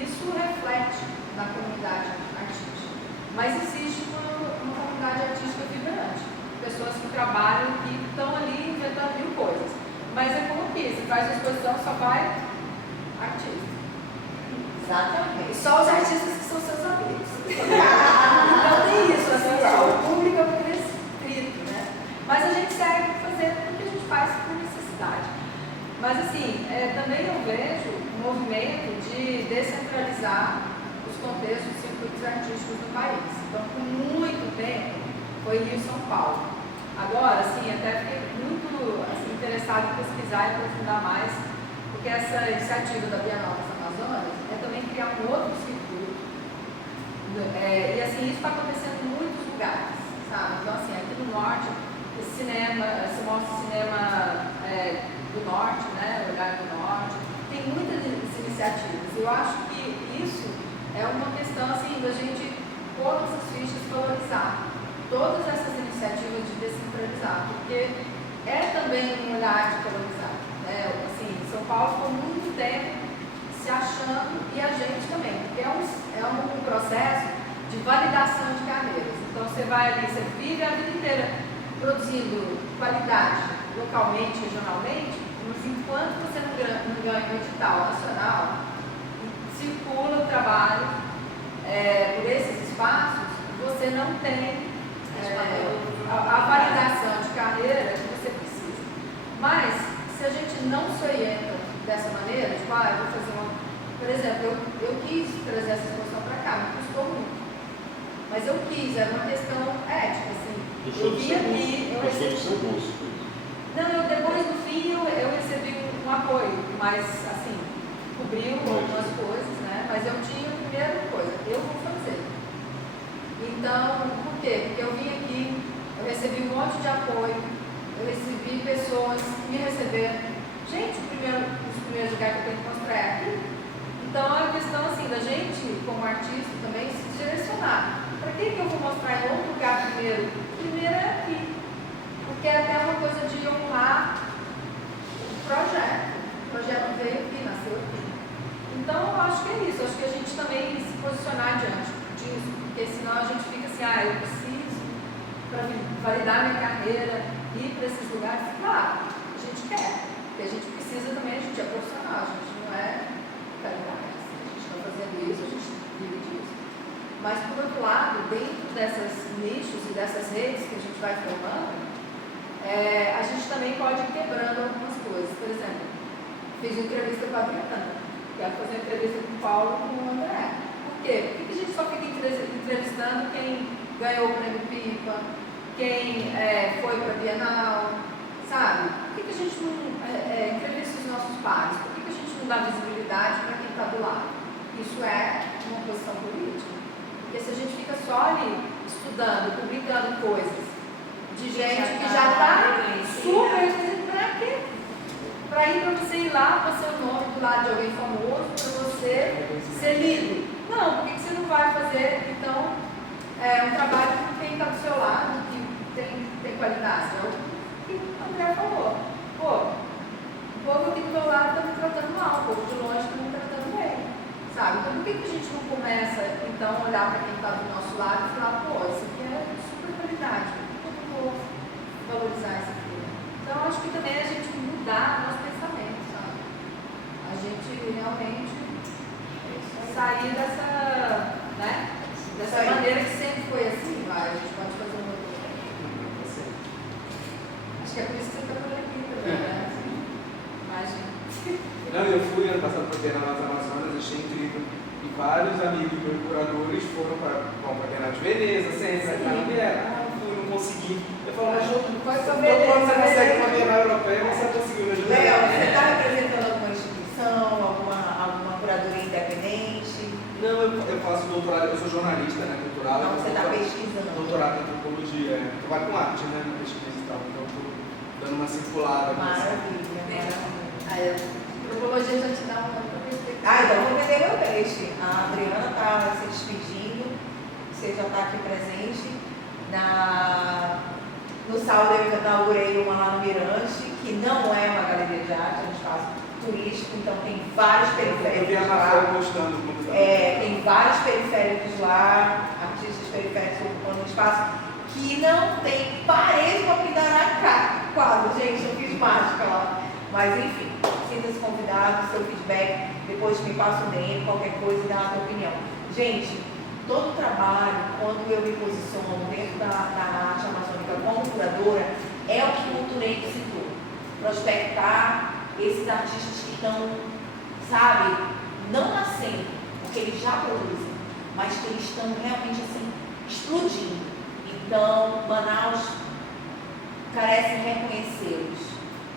isso reflete na comunidade artística. Mas existe uma comunidade artística vibrante. Pessoas que trabalham e estão ali inventando mil coisas. Mas é como que você faz a exposição, só vai artista. Exatamente. E só os artistas que são seus amigos. Então tem isso, assim, o público é muito restrito, né? Mas a gente segue fazendo o que a gente faz por necessidade. Mas assim, também eu vejo um movimento de descentralizar os contextos e circuitos artísticos do país. Então, por muito tempo, foi Rio e São Paulo. Agora, assim, até fiquei muito interessado em pesquisar e aprofundar mais, porque essa iniciativa da Bienal das Amazonas é também criar um outro circuito. E assim, isso está acontecendo em muitos lugares, sabe? Então, assim, aqui no Norte, esse cinema, se mostra cinema do Norte, né? Olhar do Norte. Tem muitas iniciativas. Eu acho que isso é uma questão, assim, da gente pôr essas fichas, valorizar todas essas iniciativas de descentralizar, porque é também um olhar de valorizar, né? Assim, São Paulo ficou muito tempo se achando, e a gente também, porque é um processo de validação de carreiras. Então você vai ali, você vive a vida inteira produzindo qualidade localmente, regionalmente, mas enquanto você não ganha um edital nacional, circula o trabalho por esses espaços, você não tem a validação de carreira que você precisa. Mas, se a gente não se orienta dessa maneira, tipo, eu vou fazer uma... Por exemplo, eu quis trazer essa exposição para cá, me custou muito. Mas eu quis, era uma questão ética, assim. Eu vim aqui, eu recebi... Não, depois no fim eu recebi um apoio, mas assim, cobriu algumas coisas, né? Mas eu tinha a primeira coisa, eu vou fazer. Então, por quê? Porque eu vim aqui, eu recebi um monte de apoio, eu recebi pessoas que me receberam. Gente, os primeiros lugares que eu tenho que mostrar é aqui. Então, é uma questão assim, da gente, como artista, também se direcionar. Para que eu vou mostrar em outro lugar primeiro? Primeiro é aqui. Porque é até uma coisa de honrar o projeto. O projeto veio aqui, nasceu aqui. Então, eu acho que é isso. Eu acho que a gente também se posicionar diante disso. Porque senão a gente fica assim, eu preciso, para validar minha carreira, ir para esses lugares. Claro, a gente quer. Porque a gente precisa também, a gente é profissional, a gente não é caridade. A gente está fazendo isso, a gente vive disso. Mas, por outro lado, dentro desses nichos e dessas redes que a gente vai formando, a gente também pode ir quebrando algumas coisas. Por exemplo, fiz uma entrevista com a Adriana, quero fazer uma entrevista com o Paulo e com o André. Por quê? Por que a gente só fica entrevistando quem ganhou o prêmio Pipa, quem foi para a Bienal, sabe? Por que a gente não entrevista os nossos pares? Por que a gente não dá visibilidade para quem está do lado? Isso é uma posição política. Porque se a gente fica só ali estudando, publicando coisas de gente que já está super, para quê? Para você ir lá, para ser o nome do lado de alguém famoso, para você ser lido. Não, por que você não vai fazer, então, um trabalho com quem está do seu lado, que tem qualidade? É o que o André falou. Pô, o povo aqui do meu lado está me tratando mal, o povo de longe está me tratando bem. Sabe? Então, por que a gente não começa, então, a olhar para quem está do nosso lado e falar, pô, isso aqui é super qualidade, por que eu vou valorizar isso aqui? Então, acho que também a gente mudar o nosso pensamento, sabe? A gente realmente sair dessa maneira que sempre foi assim, a gente pode fazer uma outra coisa. Acho que é por isso que você está por aqui também, né? Imagina. Não, eu fui ano passado para a Bienal das Amazonas, achei incrível. E vários amigos meus curadores foram para a Bienal de Veneza, sempre, não vieram. Eu fui, não consegui. Eu falo, mas quando você consegue uma Bienal Europeia, você conseguiu me ajudar. Léo, você está representando alguma instituição, alguma curadoria independente? Não, eu faço doutorado, eu sou jornalista, né, cultural. Não, você está pesquisando. Doutorado em antropologia, trabalho com arte, né, na pesquisa e tal. Então, estou dando uma circulada. Maravilha. Antropologia já te dá uma outra perspectiva. Então vou vender meu peixe. A Adriana está se despedindo, você já está aqui presente. No sábado eu inaugurei uma lá no Mirante, que não é uma galeria de arte, é um espaço turístico, então tem vários periféricos lá. Tem vários periféricos lá, artistas periféricos ocupando um espaço que não tem parede para pintar quadro. Gente, eu fiz mágica lá. Mas enfim, sinta-se convidado, seu feedback, depois me passa o DM, qualquer coisa e dá a sua opinião. Gente, todo trabalho, quando eu me posiciono dentro da arte amazônica como curadora, é o que o Culturei citou. Prospectar esses artistas que estão, sabe, não nascendo, porque eles já produzem, mas que eles estão realmente assim, explodindo. Então, Manaus carece reconhecê-los.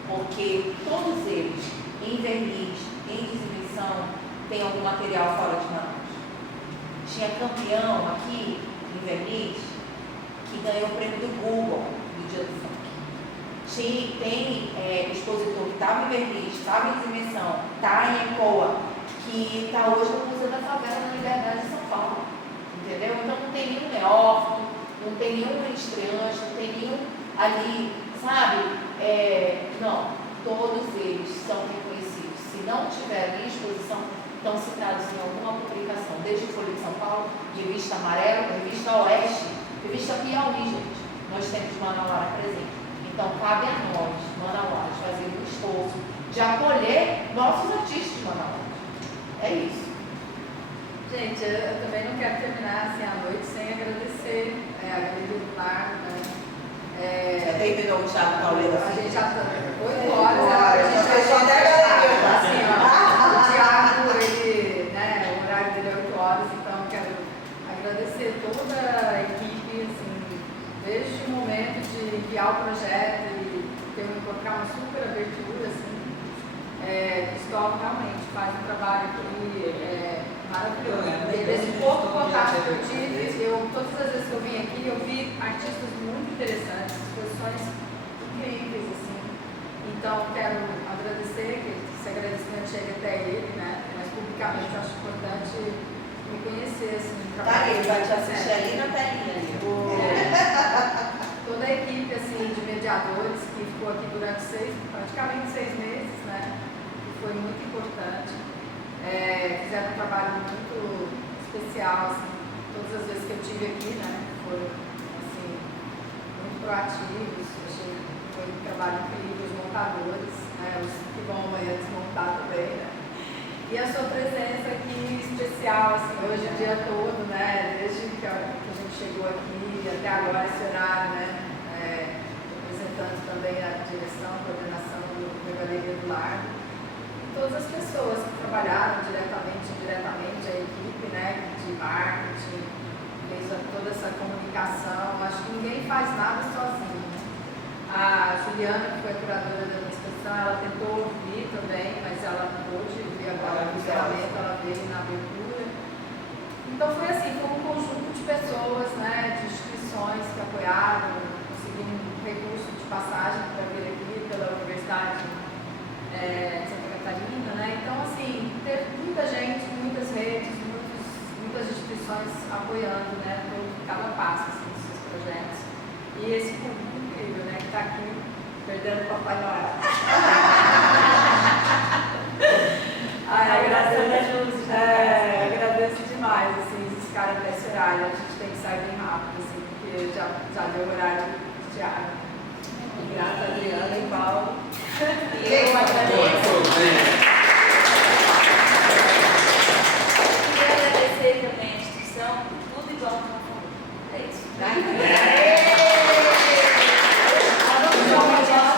Porque todos eles, em verniz, em exibição, têm algum material fora de Manaus. Tinha campeão aqui, em verniz, que ganhou o prêmio do Google, do Dia do Funk. Tem expositor que estava em verniz, estava em exibição, está em ECOA, que está hoje no Museu da Favela na Liberdade de São Paulo. Entendeu? Então não tem nenhum neófito, não tem nenhum estreante, não tem nenhum ali, sabe? Não, todos eles são reconhecidos. Se não tiverem em exposição, estão citados em alguma publicação, desde Folha de São Paulo, Revista Amarelo, Revista Oeste, Revista Piauí, gente. Nós temos Manauara presente. Então, cabe a nós, manauaras, fazer um esforço de acolher nossos artistas manauaras. É isso. Gente, eu também não quero terminar assim à noite sem agradecer a Galeria do Lar, né? Já terminou o Thiago Pauleiro? A gente já está 8 horas, a gente já fechou até a galeria. Assim, o Thiago, ele, né, o horário dele é 8 horas, então quero agradecer toda a equipe, assim, desde o momento de enviar o projeto e encontrar uma super abertura, assim, Cristóvão realmente faz um trabalho aqui maravilhoso. Desse pouco contato que eu tive, todas as vezes que eu vim aqui, eu vi artistas muito interessantes, exposições incríveis, assim. Então, quero agradecer, que esse agradecimento chegue até ele, né? Mas publicamente eu acho importante reconhecer, assim, o trabalho. Tá, ele vai te assistir ali na telinha. Toda a equipe, assim, de mediadores que ficou aqui durante praticamente 6 meses, né? Que foi muito importante. Fizeram um trabalho muito especial, assim, todas as vezes que eu estive aqui, né? Foram, assim, muito proativos. Achei que foi um trabalho incrível, os montadores, né? Os que vão amanhã desmontar também, né? E a sua presença aqui especial, assim, hoje o dia todo, né? Desde que a gente chegou aqui até agora, esse horário, né? Representando também a direção, a coordenação da Galeria do Largo. E todas as pessoas que trabalharam diretamente e indiretamente, a equipe, né? De marketing, fez toda essa comunicação. Acho que ninguém faz nada sozinho. A Juliana, que foi a curadora da minha exposição, ela tentou vir também, mas ela não pôde vir agora no encerramento, ela veio na abertura. Então foi assim, foi um conjunto de pessoas, né, de instituições que apoiaram, conseguiram um recurso de passagem para vir aqui pela Universidade de Santa Catarina, né? Então assim, teve muita gente, muitas redes, muitas instituições apoiando, né, por cada passo assim, dos seus projetos. E esse público incrível, né, que está aqui perdendo o Papai Noel. Agradeço demais, assim, esses caras desse horário. A gente tem que sair bem rápido, assim, porque já deu o horário de teatro. Obrigada, Adriana e Paulo. E eu agradeço. Queria agradecer também a instituição, tudo igual ao que eu falei. É isso.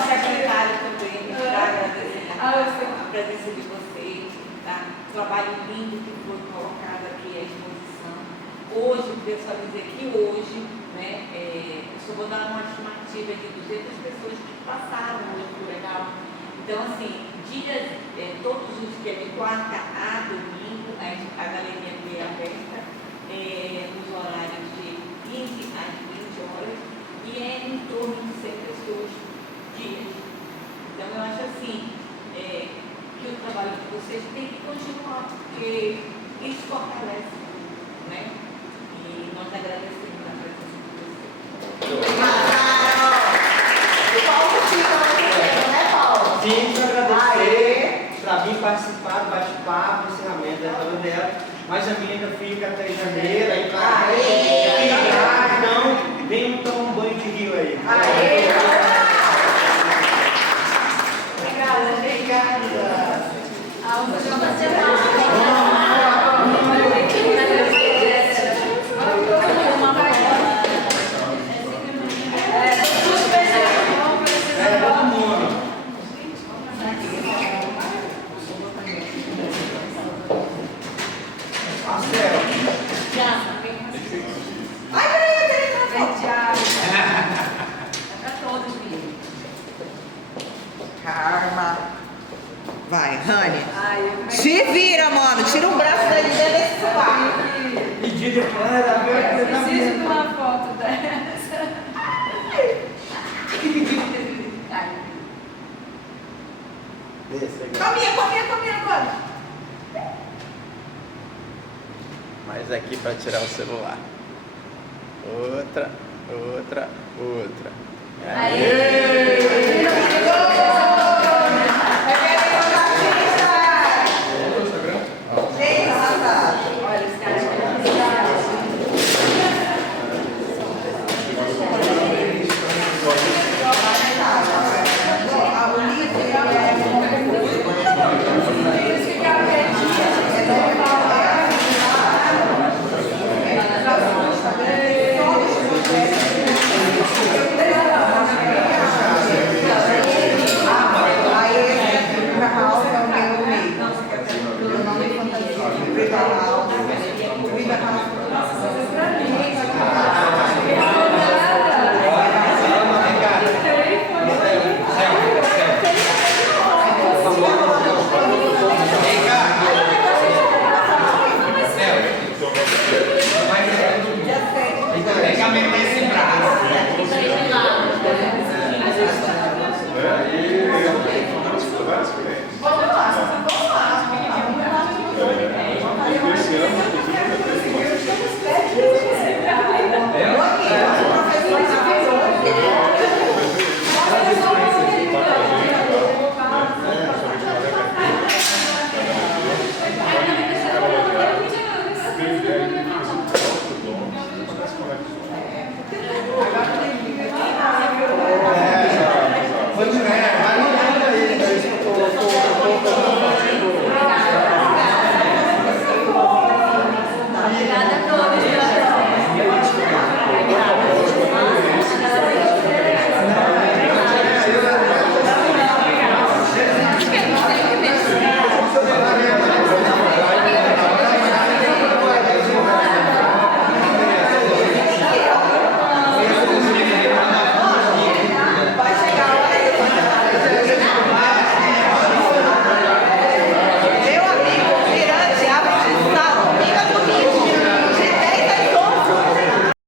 Secretário também, agradecer a presença de vocês, tá? O trabalho lindo que foi colocado aqui à exposição. Hoje, o pessoal dizer que hoje, né, eu só vou dar uma estimativa de 200 pessoas que passaram hoje por legal. Então, assim, todos os dias, de quarta a domingo, a galeria foi aberta, nos horários de 15 às 20 horas, e em torno de 100 pessoas dias. Então, eu acho assim, que o trabalho de vocês tem que continuar, porque isso fortalece, né? E nós agradecemos a presença de vocês. O Paulo fica, né, Paulo? Sim, quero agradecer para vir participar do bate-papo, encerramento da história dela, mas a minha ainda fica até janeiro, aí para então, venham tomar um banho de rio aí. Obrigada. Vamos fazer uma Karma. Vai, Rani. Se vira, mano. Tira um braço dele desse sovaco. Pedir depois, eu preciso de uma foto dessa. Caminha agora. Mais aqui para tirar o celular. Outra. Olha, esse cara aqui é